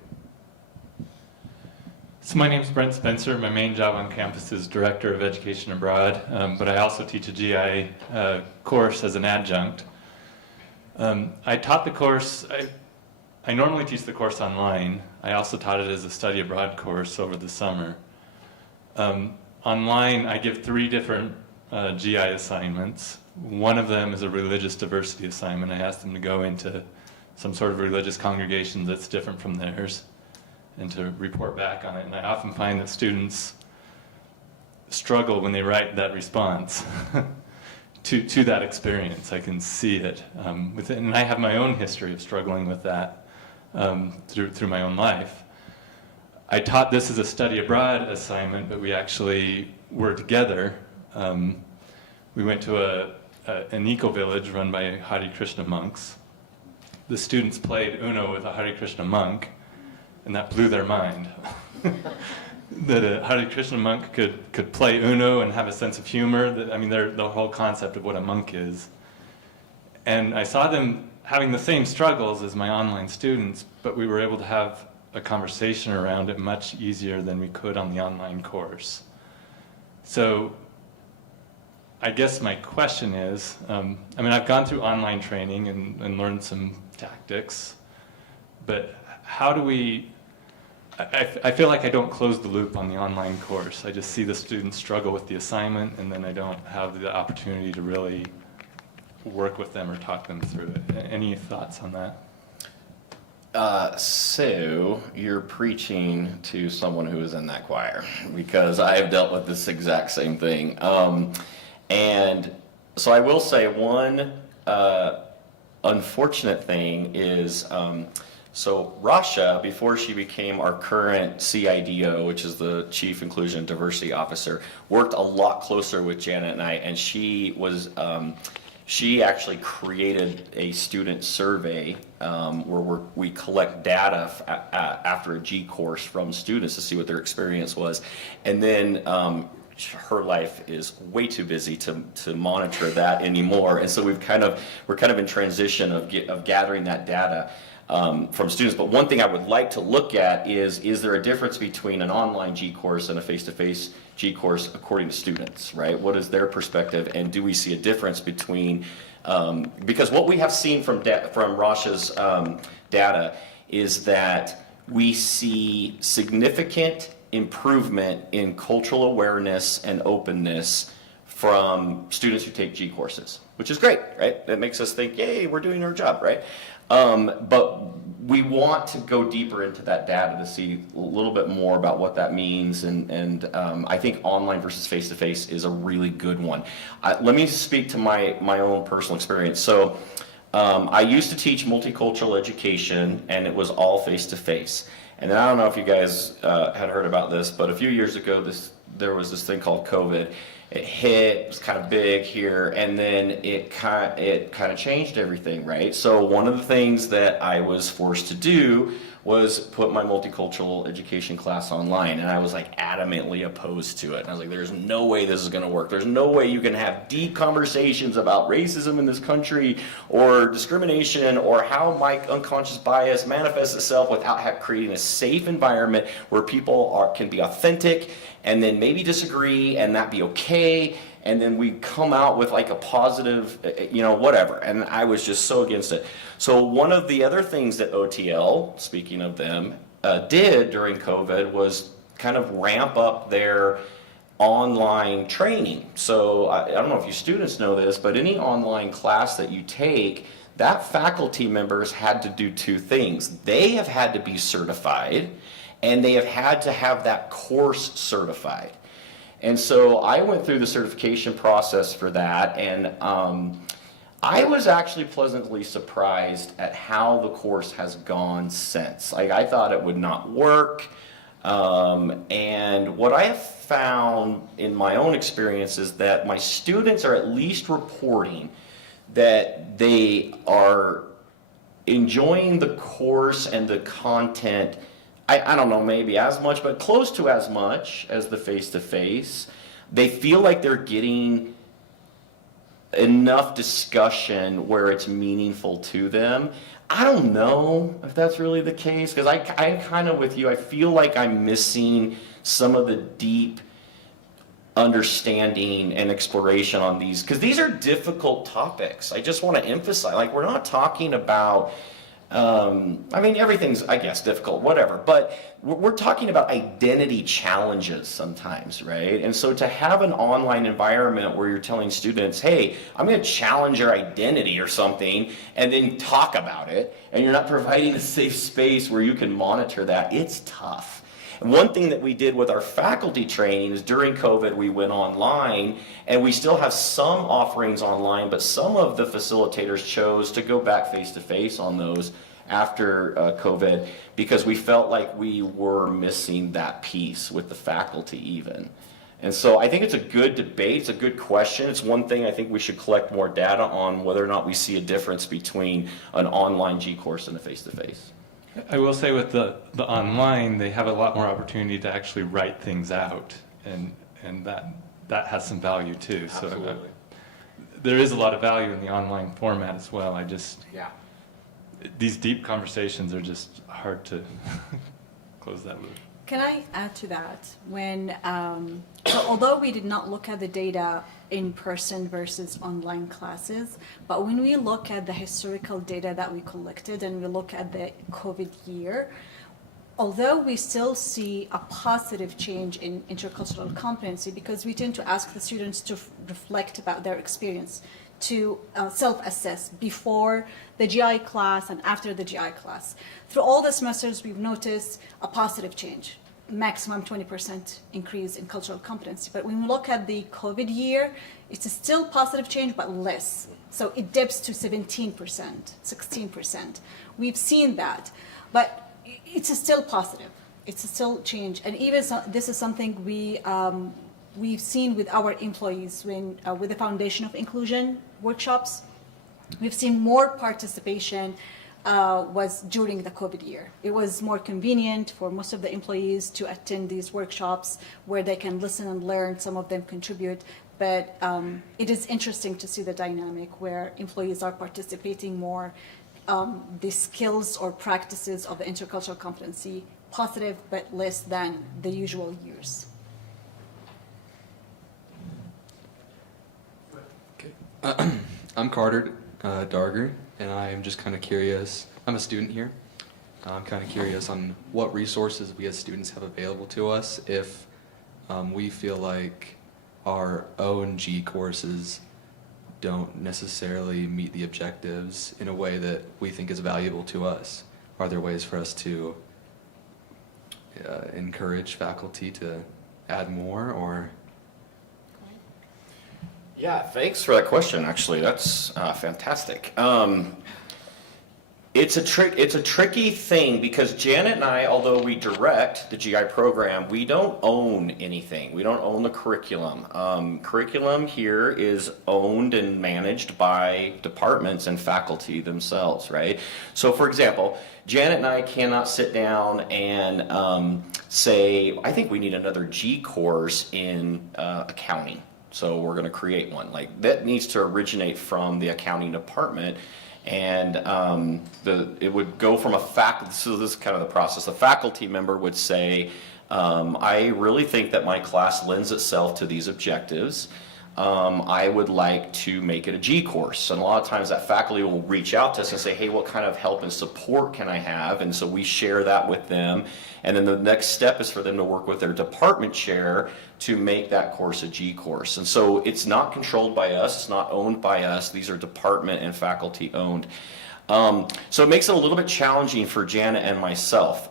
So my name is Brent Spencer. My main job on campus is Director of Education Abroad, but I also teach a GI course as an adjunct. I taught the course, I normally teach the course online. I also taught it as a study abroad course over the summer. Online, I give 3 different GI assignments. One of them is a religious diversity assignment. I ask them to go into some sort of religious congregation that's different from theirs and to report back on it. And I often find that students struggle when they write that response to that experience. I can see it and I have my own history of struggling with that through my own life. I taught this as a study abroad assignment, but we actually were together. We went to an eco-village run by Hare Krishna monks. The students played Uno with a Hare Krishna monk, and that blew their mind. that a Hare Krishna monk could play Uno and have a sense of humor. That, I mean, the whole concept of what a monk is. And I saw them having the same struggles as my online students, but we were able to have a conversation around it much easier than we could on the online course. So I guess my question is, I mean, I've gone through online training and learned some tactics, but how do we, I feel like I don't close the loop on the online course. I just see the students struggle with the assignment, and then I don't have the opportunity to really work with them or talk them through it. Any thoughts on that? So you're preaching to someone who is in that choir, because I have dealt with this exact same thing. And so I will say one unfortunate thing is, so Rasha, before she became our current CIDO, which is the Chief Inclusion and Diversity Officer, worked a lot closer with Janet and I, and she was, she actually created a student survey where we collect data after a G course from students to see what their experience was. And then her life is way too busy to monitor that anymore. And so we're kind of in transition of gathering that data from students. But one thing I would like to look at is there a difference between an online G course and a face-to-face G course according to students, right? What is their perspective, and do we see a difference between, because what we have seen from Rasha's data is that we see significant improvement in cultural awareness and openness from students who take G courses, which is great, right? That makes us think, yay, we're doing our job, right? But we want to go deeper into that data to see a little bit more about what that means, and I think online versus face-to-face is a really good one. Let me speak to my own personal experience. So I used to teach multicultural education, and it was all face-to-face. And then I don't know if you guys had heard about this, but a few years ago there was this thing called COVID. It hit, it was kind of big here, and then it kind of changed everything, right? So one of the things that I was forced to do was put my multicultural education class online, and I was like adamantly opposed to it. And I was like, there's no way this is going to work. There's no way you can have deep conversations about racism in this country or discrimination or how my unconscious bias manifests itself without creating a safe environment where people can be authentic and then maybe disagree and that be okay, and then we come out with like a positive, whatever. And I was just so against it. So one of the other things that OTL, speaking of them, did during COVID was kind of ramp up their online training. So I don't know if you students know this, but any online class that you take, that faculty members had to do two things. They have had to be certified, and they have had to have that course certified. And so I went through the certification process for that, and I was actually pleasantly surprised at how the course has gone since. Like, I thought it would not work, and what I have found in my own experience is that my students are at least reporting that they are enjoying the course and the content. I don't know, maybe as much, but close to as much as the face-to-face. They feel like they're getting enough discussion where it's meaningful to them. I don't know if that's really the case, because I'm kind of with you. I feel like I'm missing some of the deep understanding and exploration on these, because these are difficult topics. I just want to emphasize, like, we're not talking about everything's, I guess, difficult, whatever, but we're talking about identity challenges sometimes, right? And so to have an online environment where you're telling students, hey, I'm going to challenge your identity or something, and then talk about it, and you're not providing a safe space where you can monitor that, it's tough. And one thing that we did with our faculty training is during COVID, we went online, and we still have some offerings online, but some of the facilitators chose to go back face-to-face on those after COVID, because we felt like we were missing that piece with the faculty even. And so I think it's a good debate, it's a good question. It's one thing I think we should collect more data on, whether or not we see a difference between an online G course and a face-to-face. I will say with the online, they have a lot more opportunity to actually write things out, and that has some value too. So Absolutely. there is a lot of value in the online format as well. Yeah. These deep conversations are just hard to close that loop. Can I add to that? So although we did not look at the data in person versus online classes, but when we look at the historical data that we collected and we look at the COVID year, although we still see a positive change in intercultural competency, because we tend to ask the students to reflect about their experience, to self-assess before the GI class and after the GI class. Through all the semesters, we've noticed a positive change, maximum 20% increase in cultural competency. But when we look at the COVID year, it's a still positive change, but less. So it dips to 17%, 16%. We've seen that, but it's still positive. It's still change. And even so, this is something we've seen with our employees when with the Foundation of Inclusion workshops. We've seen more participation was during the COVID year. It was more convenient for most of the employees to attend these workshops where they can listen and learn. Some of them contribute, but it is interesting to see the dynamic where employees are participating more. The skills or practices of the intercultural competency positive, but less than the usual years. I'm Carter Darger, and I am just kind of curious. I'm a student here. I'm kind of curious on what resources we as students have available to us if we feel like our O&G courses don't necessarily meet the objectives in a way that we think is valuable to us. Are there ways for us to encourage faculty to add more, or? Yeah, thanks for that question, actually. That's fantastic. It's a tricky thing because Janet and I, although we direct the GI program, we don't own anything. We don't own the curriculum. Curriculum here is owned and managed by departments and faculty themselves, right? So for example, Janet and I cannot sit down and say, I think we need another G course in accounting. So we're going to create one. Like that needs to originate from the accounting department, and it would go from a faculty. So this is kind of the process. The faculty member would say, "I really think that my class lends itself to these objectives. I would like to make it a G course." And a lot of times that faculty will reach out to us and say, "Hey, what kind of help and support can I have?" And so we share that with them. And then the next step is for them to work with their department chair to make that course a G course. And so it's not controlled by us, it's not owned by us, these are department and faculty owned. So it makes it a little bit challenging for Janet and myself.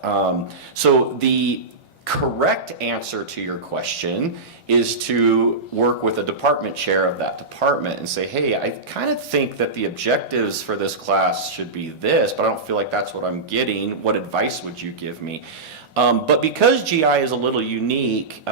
So the correct answer to your question is to work with a department chair of that department and say, hey, I kind of think that the objectives for this class should be this, but I don't feel like that's what I'm getting. What advice would you give me? But because GI is a little unique,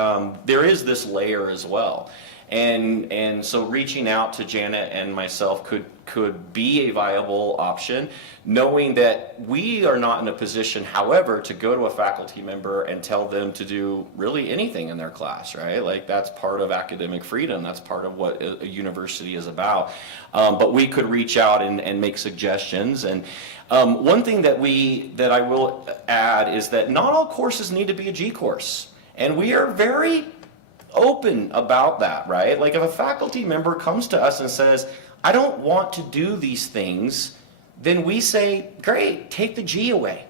there is this layer as well. And so reaching out to Janet and myself could be a viable option, knowing that we are not in a position, however, to go to a faculty member and tell them to do really anything in their class, right? Like that's part of academic freedom. That's part of what a university is about. But we could reach out and make suggestions. And one thing that I will add is that not all courses need to be a G course. And we are very open about that, right? Like if a faculty member comes to us and says, I don't want to do these things, then we say, great, take the G away.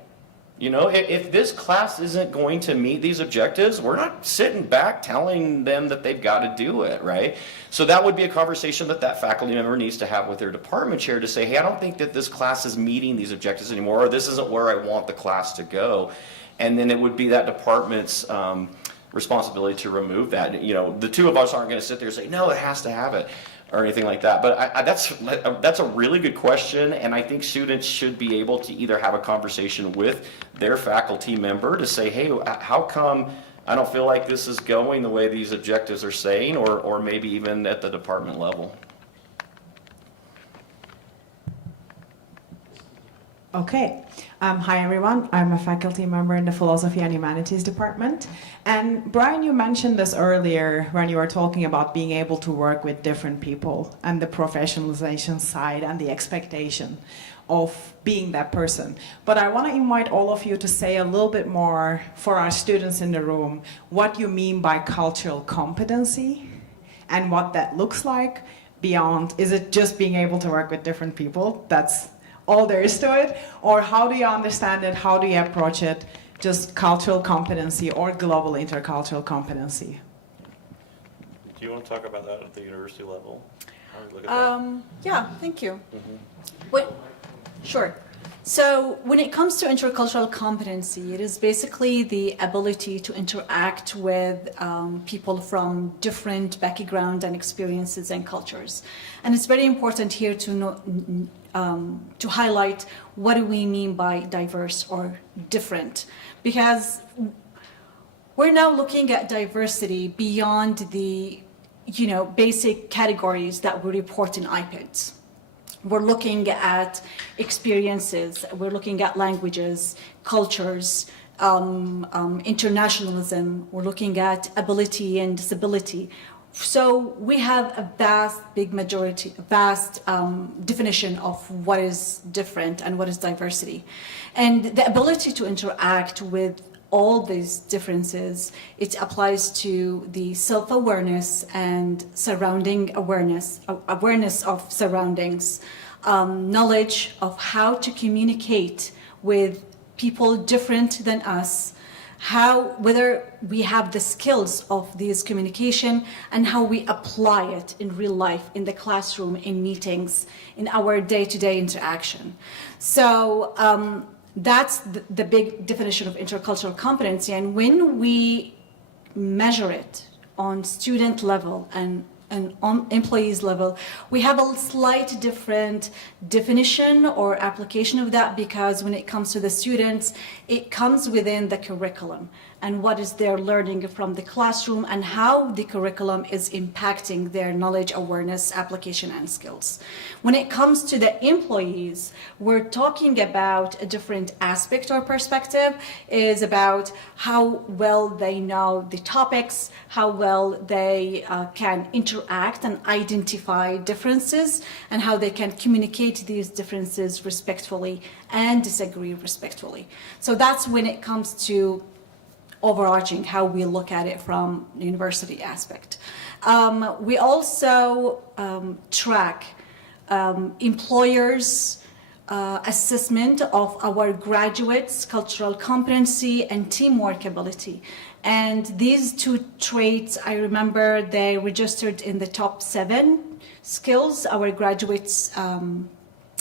You know, if this class isn't going to meet these objectives, we're not sitting back telling them that they've got to do it, right? So that would be a conversation that faculty member needs to have with their department chair to say, hey, I don't think that this class is meeting these objectives anymore, or this isn't where I want the class to go. And then it would be that department's responsibility to remove that. You know, the two of us aren't going to sit there and say, no, it has to have it, or anything like that. But that's a really good question, and I think students should be able to either have a conversation with their faculty member to say, hey, how come I don't feel like this is going the way these objectives are saying, or maybe even at the department level. Okay. Hi everyone, I'm a faculty member in the Philosophy and Humanities department. And Brian, you mentioned this earlier when you were talking about being able to work with different people and the professionalization side and the expectation of being that person. But I want to invite all of you to say a little bit more for our students in the room, what you mean by cultural competency and what that looks like beyond, is it just being able to work with different people? That's all there is to it? Or how do you understand it? How do you approach it? Just cultural competency or global intercultural competency? Do you want to talk about that at the university level? How do you look at that? Yeah, thank you. Sure. So when it comes to intercultural competency, it is basically the ability to interact with people from different background and experiences and cultures. And it's very important here to know, to highlight what do we mean by diverse or different, because we're now looking at diversity beyond the basic categories that we report in IPEDs. We're looking at experiences, we're looking at languages, cultures, internationalism, we're looking at ability and disability. So we have a vast definition of what is different and what is diversity. And the ability to interact with all these differences, it applies to the self-awareness and surrounding awareness of surroundings, knowledge of how to communicate with people different than us, whether we have the skills of this communication and how we apply it in real life, in the classroom, in meetings, in our day-to-day interaction. So that's the big definition of intercultural competency. And when we measure it on student level and on employees level, we have a slight different definition or application of that, because when it comes to the students, it comes within the curriculum and what is their learning from the classroom and how the curriculum is impacting their knowledge, awareness, application, and skills. When it comes to the employees, we're talking about a different aspect or perspective, is about how well they know the topics, how well they can interact and identify differences, and how they can communicate these differences respectfully and disagree respectfully. So that's when it comes to overarching how we look at it from the university aspect. We also track employers' assessment of our graduates' cultural competency and teamwork ability. And these two traits, I remember they registered in the top 7 skills our graduates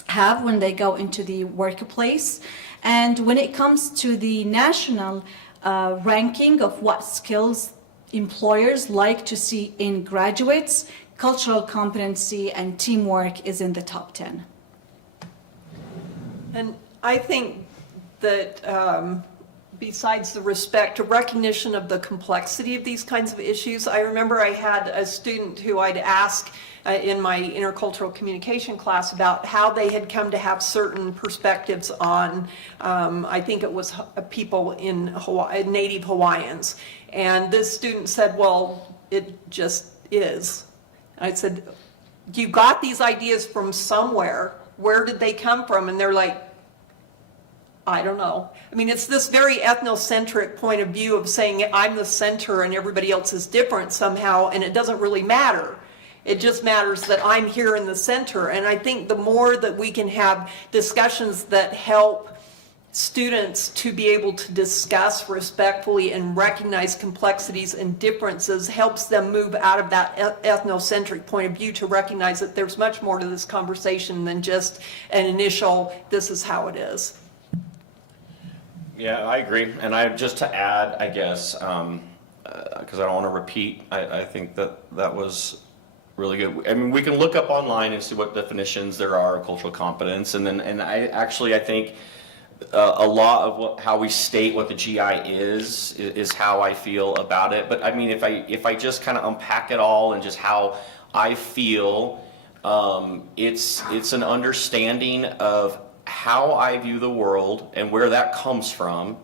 have when they go into the workplace. And when it comes to the national ranking of what skills employers like to see in graduates, cultural competency and teamwork is in the top 10. And I think that besides the respect, a recognition of the complexity of these kinds of issues. I remember I had a student who I'd ask in my intercultural communication class about how they had come to have certain perspectives on, I think it was people in Hawaii, native Hawaiians. And this student said, well, it just is. I said, you got these ideas from somewhere. Where did they come from? And they're like, I don't know. I mean, it's this very ethnocentric point of view of saying I'm the center and everybody else is different somehow, and it doesn't really matter. It just matters that I'm here in the center. And I think the more that we can have discussions that help students to be able to discuss respectfully and recognize complexities and differences helps them move out of that ethnocentric point of view to recognize that there's much more to this conversation than just an initial, this is how it is. Yeah, I agree. And just to add, I guess, because I don't want to repeat, I think that was really good. I mean, we can look up online and see what definitions there are of cultural competence. And I think a lot of how we state what the GI is how I feel about it. But I mean, if I just kind of unpack it all and just how I feel, it's an understanding of how I view the world and where that comes from,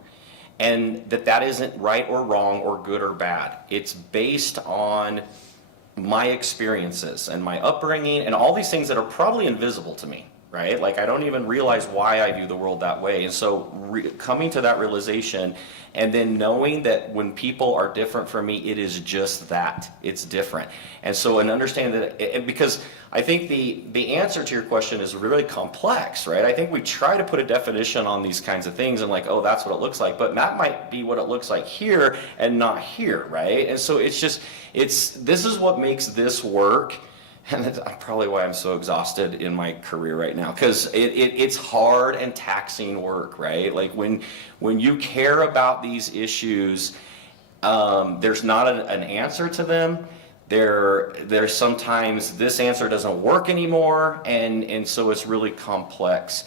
and that isn't right or wrong or good or bad. It's based on my experiences and my upbringing and all these things that are probably invisible to me, right? Like I don't even realize why I view the world that way. And so coming to that realization and then knowing that when people are different from me, it is just that, it's different. And so and understanding that, and because I think the answer to your question is really complex, right? I think we try to put a definition on these kinds of things and like, oh, that's what it looks like, but that might be what it looks like here and not here, right? And so it's just, this is what makes this work. And that's probably why I'm so exhausted in my career right now, because it's hard and taxing work, right? Like when you care about these issues, there's not an answer to them. There's sometimes this answer doesn't work anymore, and so it's really complex.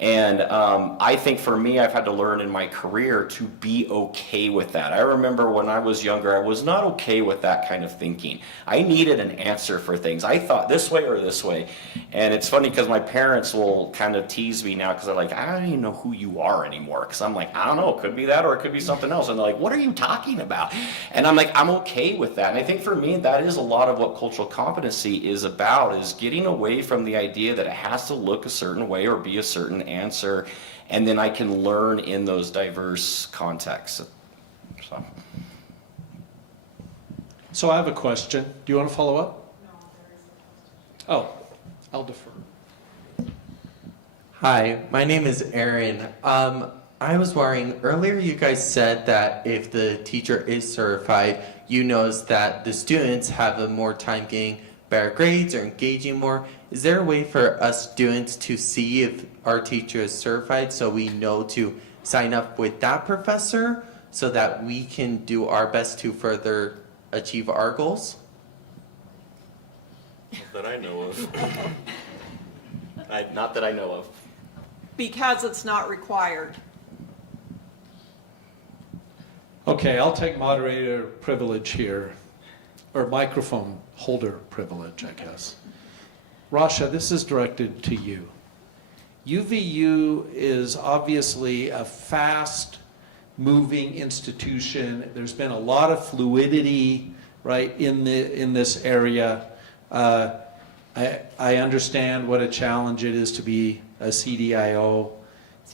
And I think for me, I've had to learn in my career to be okay with that. I remember when I was younger, I was not okay with that kind of thinking. I needed an answer for things. I thought this way or this way. And it's funny because my parents will kind of tease me now because they're like, I don't even know who you are anymore. Because I'm like, I don't know, it could be that or it could be something else. And they're like, what are you talking about? And I'm like, I'm okay with that. And I think for me, that is a lot of what cultural competency is about, is getting away from the idea that it has to look a certain way or be a certain answer, and then I can learn in those diverse contexts. So I have a question. Do you want to follow up? No, there is a question. Oh, I'll defer. Hi, my name is Aaron. I was wondering, earlier you guys said that if the teacher is certified, you notice that the students have a more time getting better grades or engaging more. Is there a way for us students to see if our teacher is certified so we know to sign up with that professor so that we can do our best to further achieve our goals? That I know of. Not that I know of. Because it's not required. Okay, I'll take moderator privilege here, or microphone holder privilege, I guess. Rasha, this is directed to you. UVU is obviously a fast-moving institution. There's been a lot of fluidity, right, in this area. I understand what a challenge it is to be a CDIO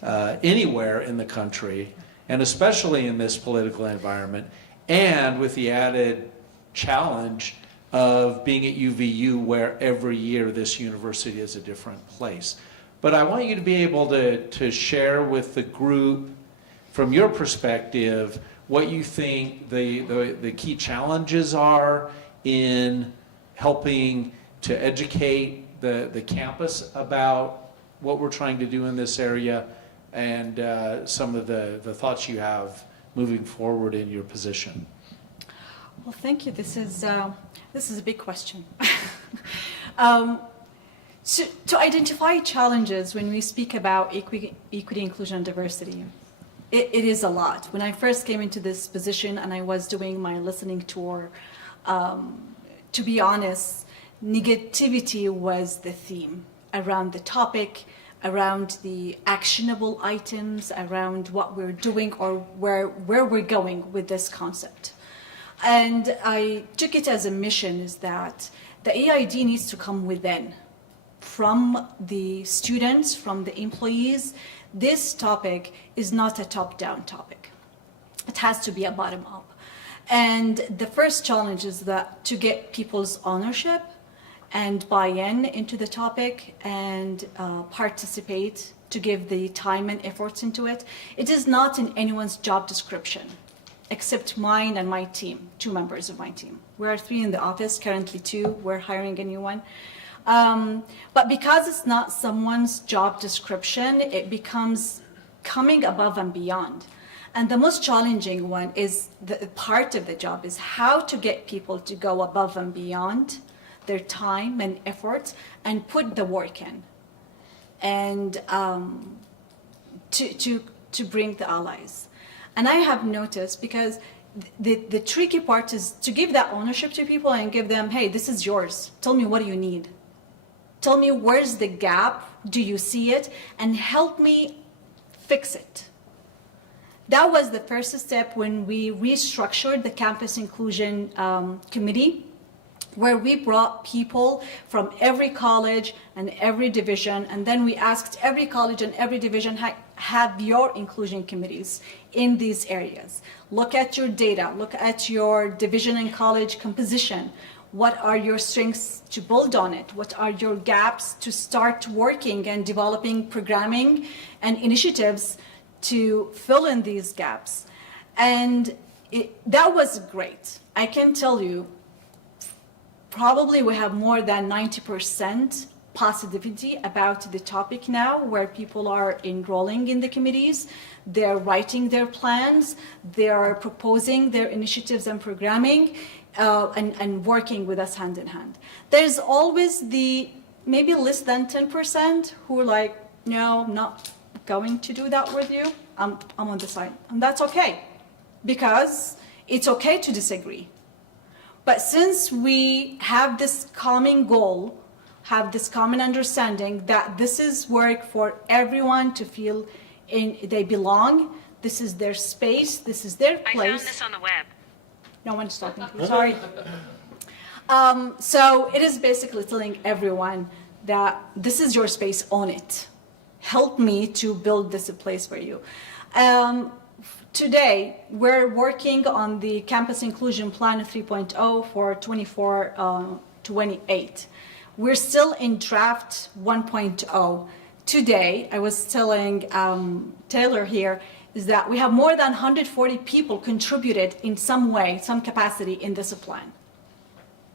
anywhere in the country, and especially in this political environment, and with the added challenge of being at UVU, where every year this university is a different place. But I want you to be able to share with the group, from your perspective, what you think the key challenges are in helping to educate the campus about what we're trying to do in this area, and some of the thoughts you have moving forward in your position. Well, thank you. This is a big question. So to identify challenges when we speak about equity, inclusion, and diversity, it is a lot. When I first came into this position and I was doing my listening tour, to be honest, negativity was the theme around the topic, around the actionable items, around what we're doing or where we're going with this concept. And I took it as a mission, is that the AID needs to come within, from the students, from the employees. This topic is not a top-down topic. It has to be a bottom-up. And the first challenge is that to get people's ownership and buy-in into the topic and participate, to give the time and efforts into it. It is not in anyone's job description, except mine and my team, 2 members of my team. We are 3 in the office, currently 2. We're hiring a new one. But because it's not someone's job description, it becomes coming above and beyond. And the most challenging one is, the part of the job is how to get people to go above and beyond their time and efforts and put the work in. And to bring the allies. And I have noticed, because the tricky part is to give that ownership to people and give them, hey, this is yours. Tell me, what do you need? Tell me where's the gap, do you see it, and help me fix it. That was the first step when we restructured the Campus Inclusion Committee, where we brought people from every college and every division, and then we asked every college and every division, have your inclusion committees in these areas. Look at your data, look at your division and college composition. What are your strengths to build on it? What are your gaps to start working and developing programming and initiatives to fill in these gaps? And that was great. I can tell you, probably we have more than 90% positivity about the topic now, where people are enrolling in the committees, they're writing their plans, they are proposing their initiatives and programming, and working with us hand in hand. There's always the maybe less than 10% who are like, no, I'm not going to do that with you. I'm on the side. And that's okay, because it's okay to disagree. But since we have this common goal, have this common understanding that this is work for everyone to feel they belong, this is their space, this is their place. I found this on the web. No one's talking to me, sorry. So it is basically telling everyone that this is your space, own it. Help me to build this place for you. Today, we're working on the Campus Inclusion Plan 3.0 for 24-28. We're still in draft 1.0. Today, I was telling Taylor here, is that we have more than 140 people contributed in some way, some capacity in this plan.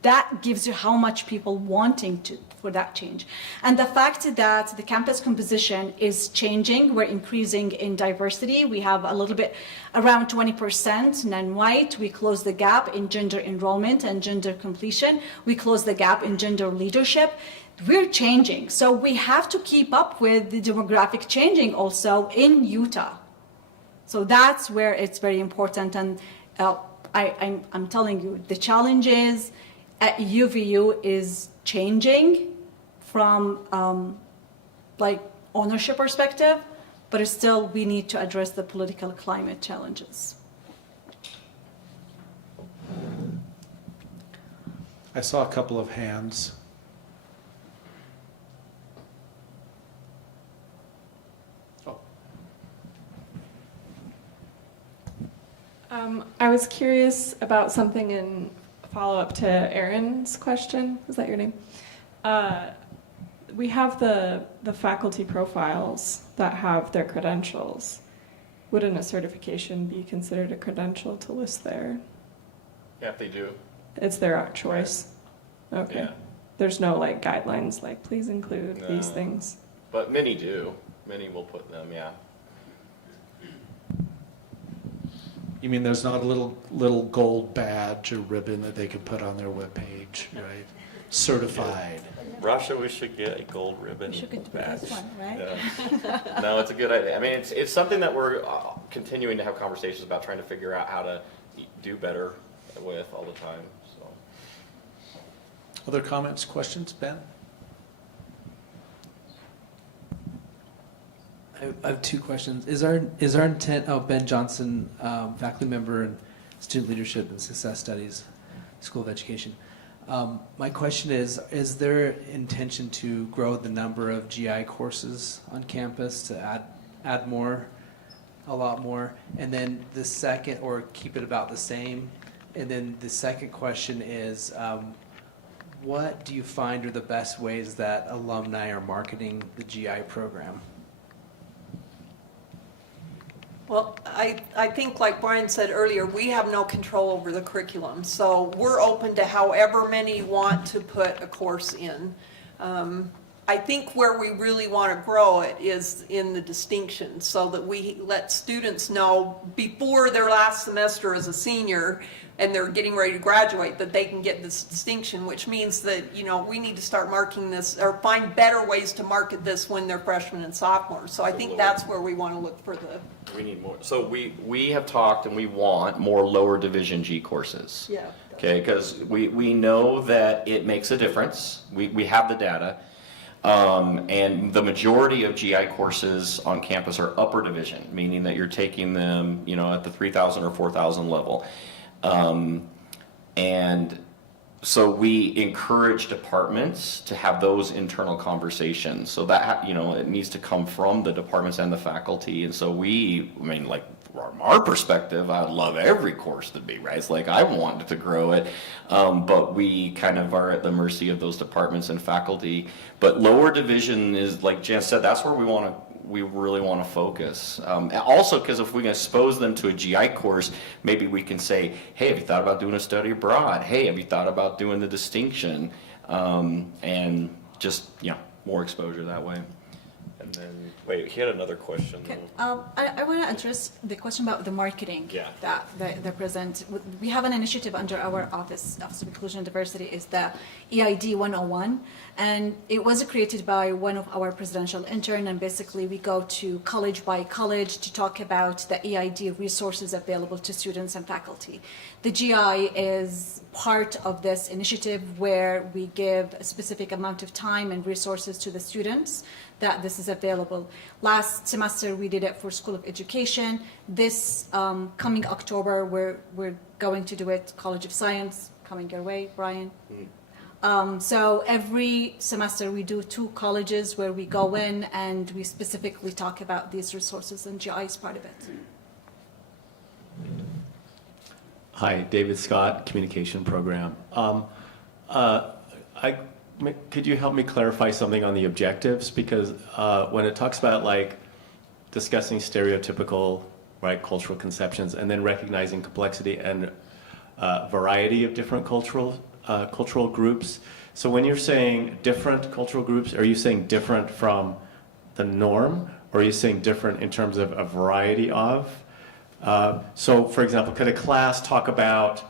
That gives you how much people wanting for that change. And the fact that the campus composition is changing, we're increasing in diversity. We have a little bit around 20% non-white. We close the gap in gender enrollment and gender completion. We close the gap in gender leadership. We're changing. So we have to keep up with the demographic changing also in Utah. So that's where it's very important. And I'm telling you, the challenges at UVU is changing from like ownership perspective, but it's still, we need to address the political climate challenges. I saw a couple of hands. I was curious about something in follow-up to Erin's question. Is that your name? We have the faculty profiles that have their credentials. Wouldn't a certification be considered a credential to list there? Yeah, if they do. It's their choice. Okay. Yeah. There's no like guidelines like please include these No. things. But many do. Many will put them, yeah. You mean there's not a little gold badge or ribbon that they could put on their webpage, right? Certified. Russia, we should get a gold ribbon We should get to badge. this one, right? Yeah. No, it's a good idea. I mean, it's something that we're continuing to have conversations about, trying to figure out how to do better with all the time. So. Other comments, questions, Ben? I have two questions. Is our intent? Oh, Ben Johnson, faculty member in Student Leadership and Success Studies, School of Education. My question is there intention to grow the number of GI courses on campus to add more, a lot more? And then the second, or keep it about the same? And then the second question is, what do you find are the best ways that alumni are marketing the GI program? Well, I think like Bryan said earlier, we have no control over the curriculum. So we're open to however many want to put a course in. I think where we really want to grow it is in the distinction, so that we let students know before their last semester as a senior and they're getting ready to graduate that they can get this distinction, which means that, you know, we need to start marking this or find better ways to market this when they're freshmen and sophomores. So I think that's where we want to look for the... We need more. So we have talked and we want more lower division G courses. Yeah. Okay, because we know that it makes a difference. We have the data. And the majority of GI courses on campus are upper division, meaning that you're taking them, at the 3,000 or 4,000 level. And so we encourage departments to have those internal conversations. So that, it needs to come from the departments and the faculty. And so from our perspective, I would love every course to be, right? It's like I wanted to grow it, but we kind of are at the mercy of those departments and faculty. But lower division is, like Jan said, that's where we really want to focus. Also, because if we can expose them to a GI course, maybe we can say, hey, have you thought about doing a study abroad? Hey, have you thought about doing the distinction? And just, more exposure that way. And then, wait, he had another question. Okay. though. I want to address the question about the marketing Yeah. that they present. We have an initiative under our Office of Inclusion and Diversity, is the EID 101, and it was created by one of our presidential intern, and basically we go to college by college to talk about the EID resources available to students and faculty. The GI is part of this initiative where we give a specific amount of time and resources to the students that this is available. Last semester we did it for School of Education. This coming October we're going to do it College of Science, coming your way, Brian. So every semester we do 2 colleges where we go in and we specifically talk about these resources, and GI is part of it. Hi, David Scott, Communication Program. Could you help me clarify something on the objectives? Because when it talks about discussing stereotypical, cultural conceptions, and then recognizing complexity and variety of different cultural groups. So when you're saying different cultural groups, are you saying different from the norm, or are you saying different in terms of a variety of? So, for example, could a class talk about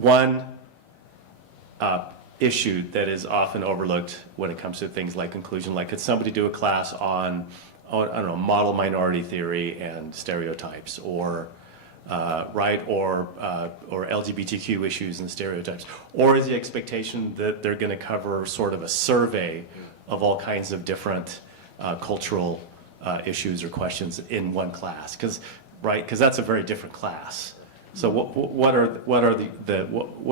one issue that is often overlooked when it comes to things like inclusion? Like, could somebody do a class on, I don't know, model minority theory and stereotypes, or or LGBTQ issues and stereotypes? Or is the expectation that they're going to cover sort of a survey of all kinds of different cultural issues or questions in one class? Because that's a very different class. So what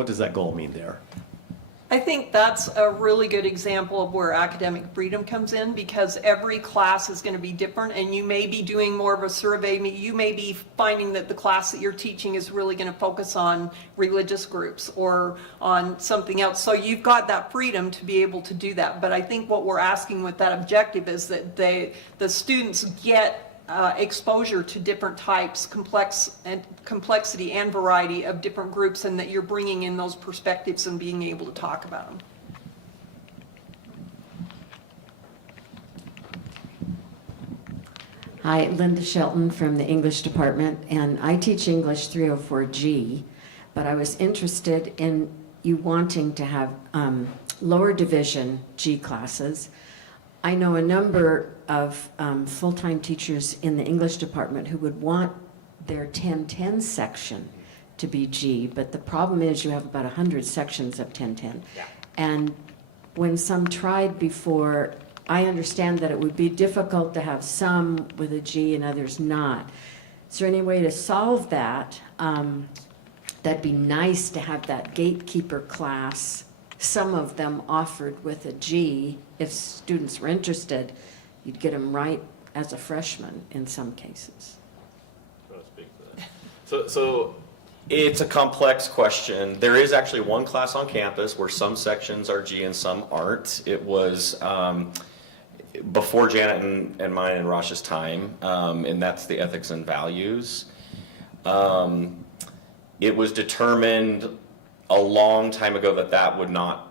does that goal mean there? I think that's a really good example of where academic freedom comes in, because every class is going to be different, and you may be doing more of a survey. You may be finding that the class that you're teaching is really going to focus on religious groups or on something else. So you've got that freedom to be able to do that. But I think what we're asking with that objective is that the students get exposure to different types, complexity and variety of different groups, and that you're bringing in those perspectives and being able to talk about them. Hi, Linda Shelton from the English department, and I teach English 304G, but I was interested in you wanting to have lower division G classes. I know a number of full-time teachers in the English department who would want their 1010 section to be G, but the problem is you have about 100 sections of 1010. Yeah. And when some tried before, I understand that it would be difficult to have some with a G and others not. Is there any way to solve that? That'd be nice to have that gatekeeper class, some of them offered with a G. If students were interested, you'd get them right as a freshman in some cases. So it's a complex question. There is actually one class on campus where some sections are G and some aren't. It was before Janet and mine and Rash's time, and that's the ethics and values. It was determined a long time ago that would not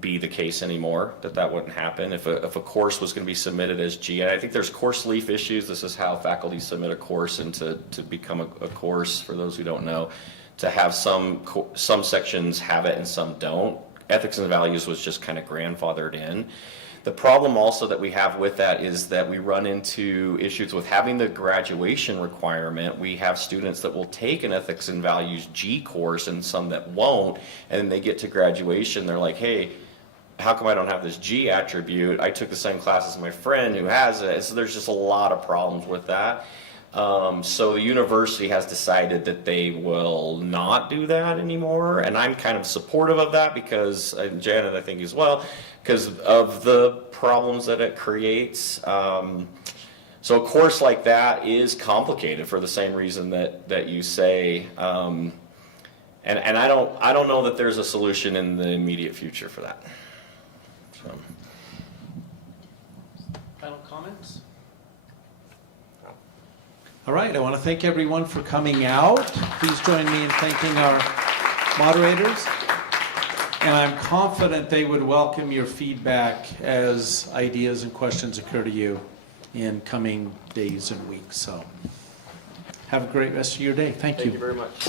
be the case anymore, that wouldn't happen. If a course was going to be submitted as G, and I think there's course leaf issues. This is how faculty submit a course, and to become a course, for those who don't know, to have some sections have it and some don't. Ethics and values was just kind of grandfathered in. The problem also that we have with that is that we run into issues with having the graduation requirement. We have students that will take an ethics and values G course and some that won't, and then they get to graduation, they're like, hey, how come I don't have this G attribute? I took the same class as my friend who has it. So there's just a lot of problems with that. So the university has decided that they will not do that anymore, and I'm kind of supportive of that because, Janet I think as well, because of the problems that it creates. So a course like that is complicated for the same reason that you say, and I don't know that there's a solution in the immediate future for that. So. Final comments? All right, I want to thank everyone for coming out. Please join me in thanking our moderators. And I'm confident they would welcome your feedback as ideas and questions occur to you in coming days and weeks. So have a great rest of your day. Thank you. Thank you very much.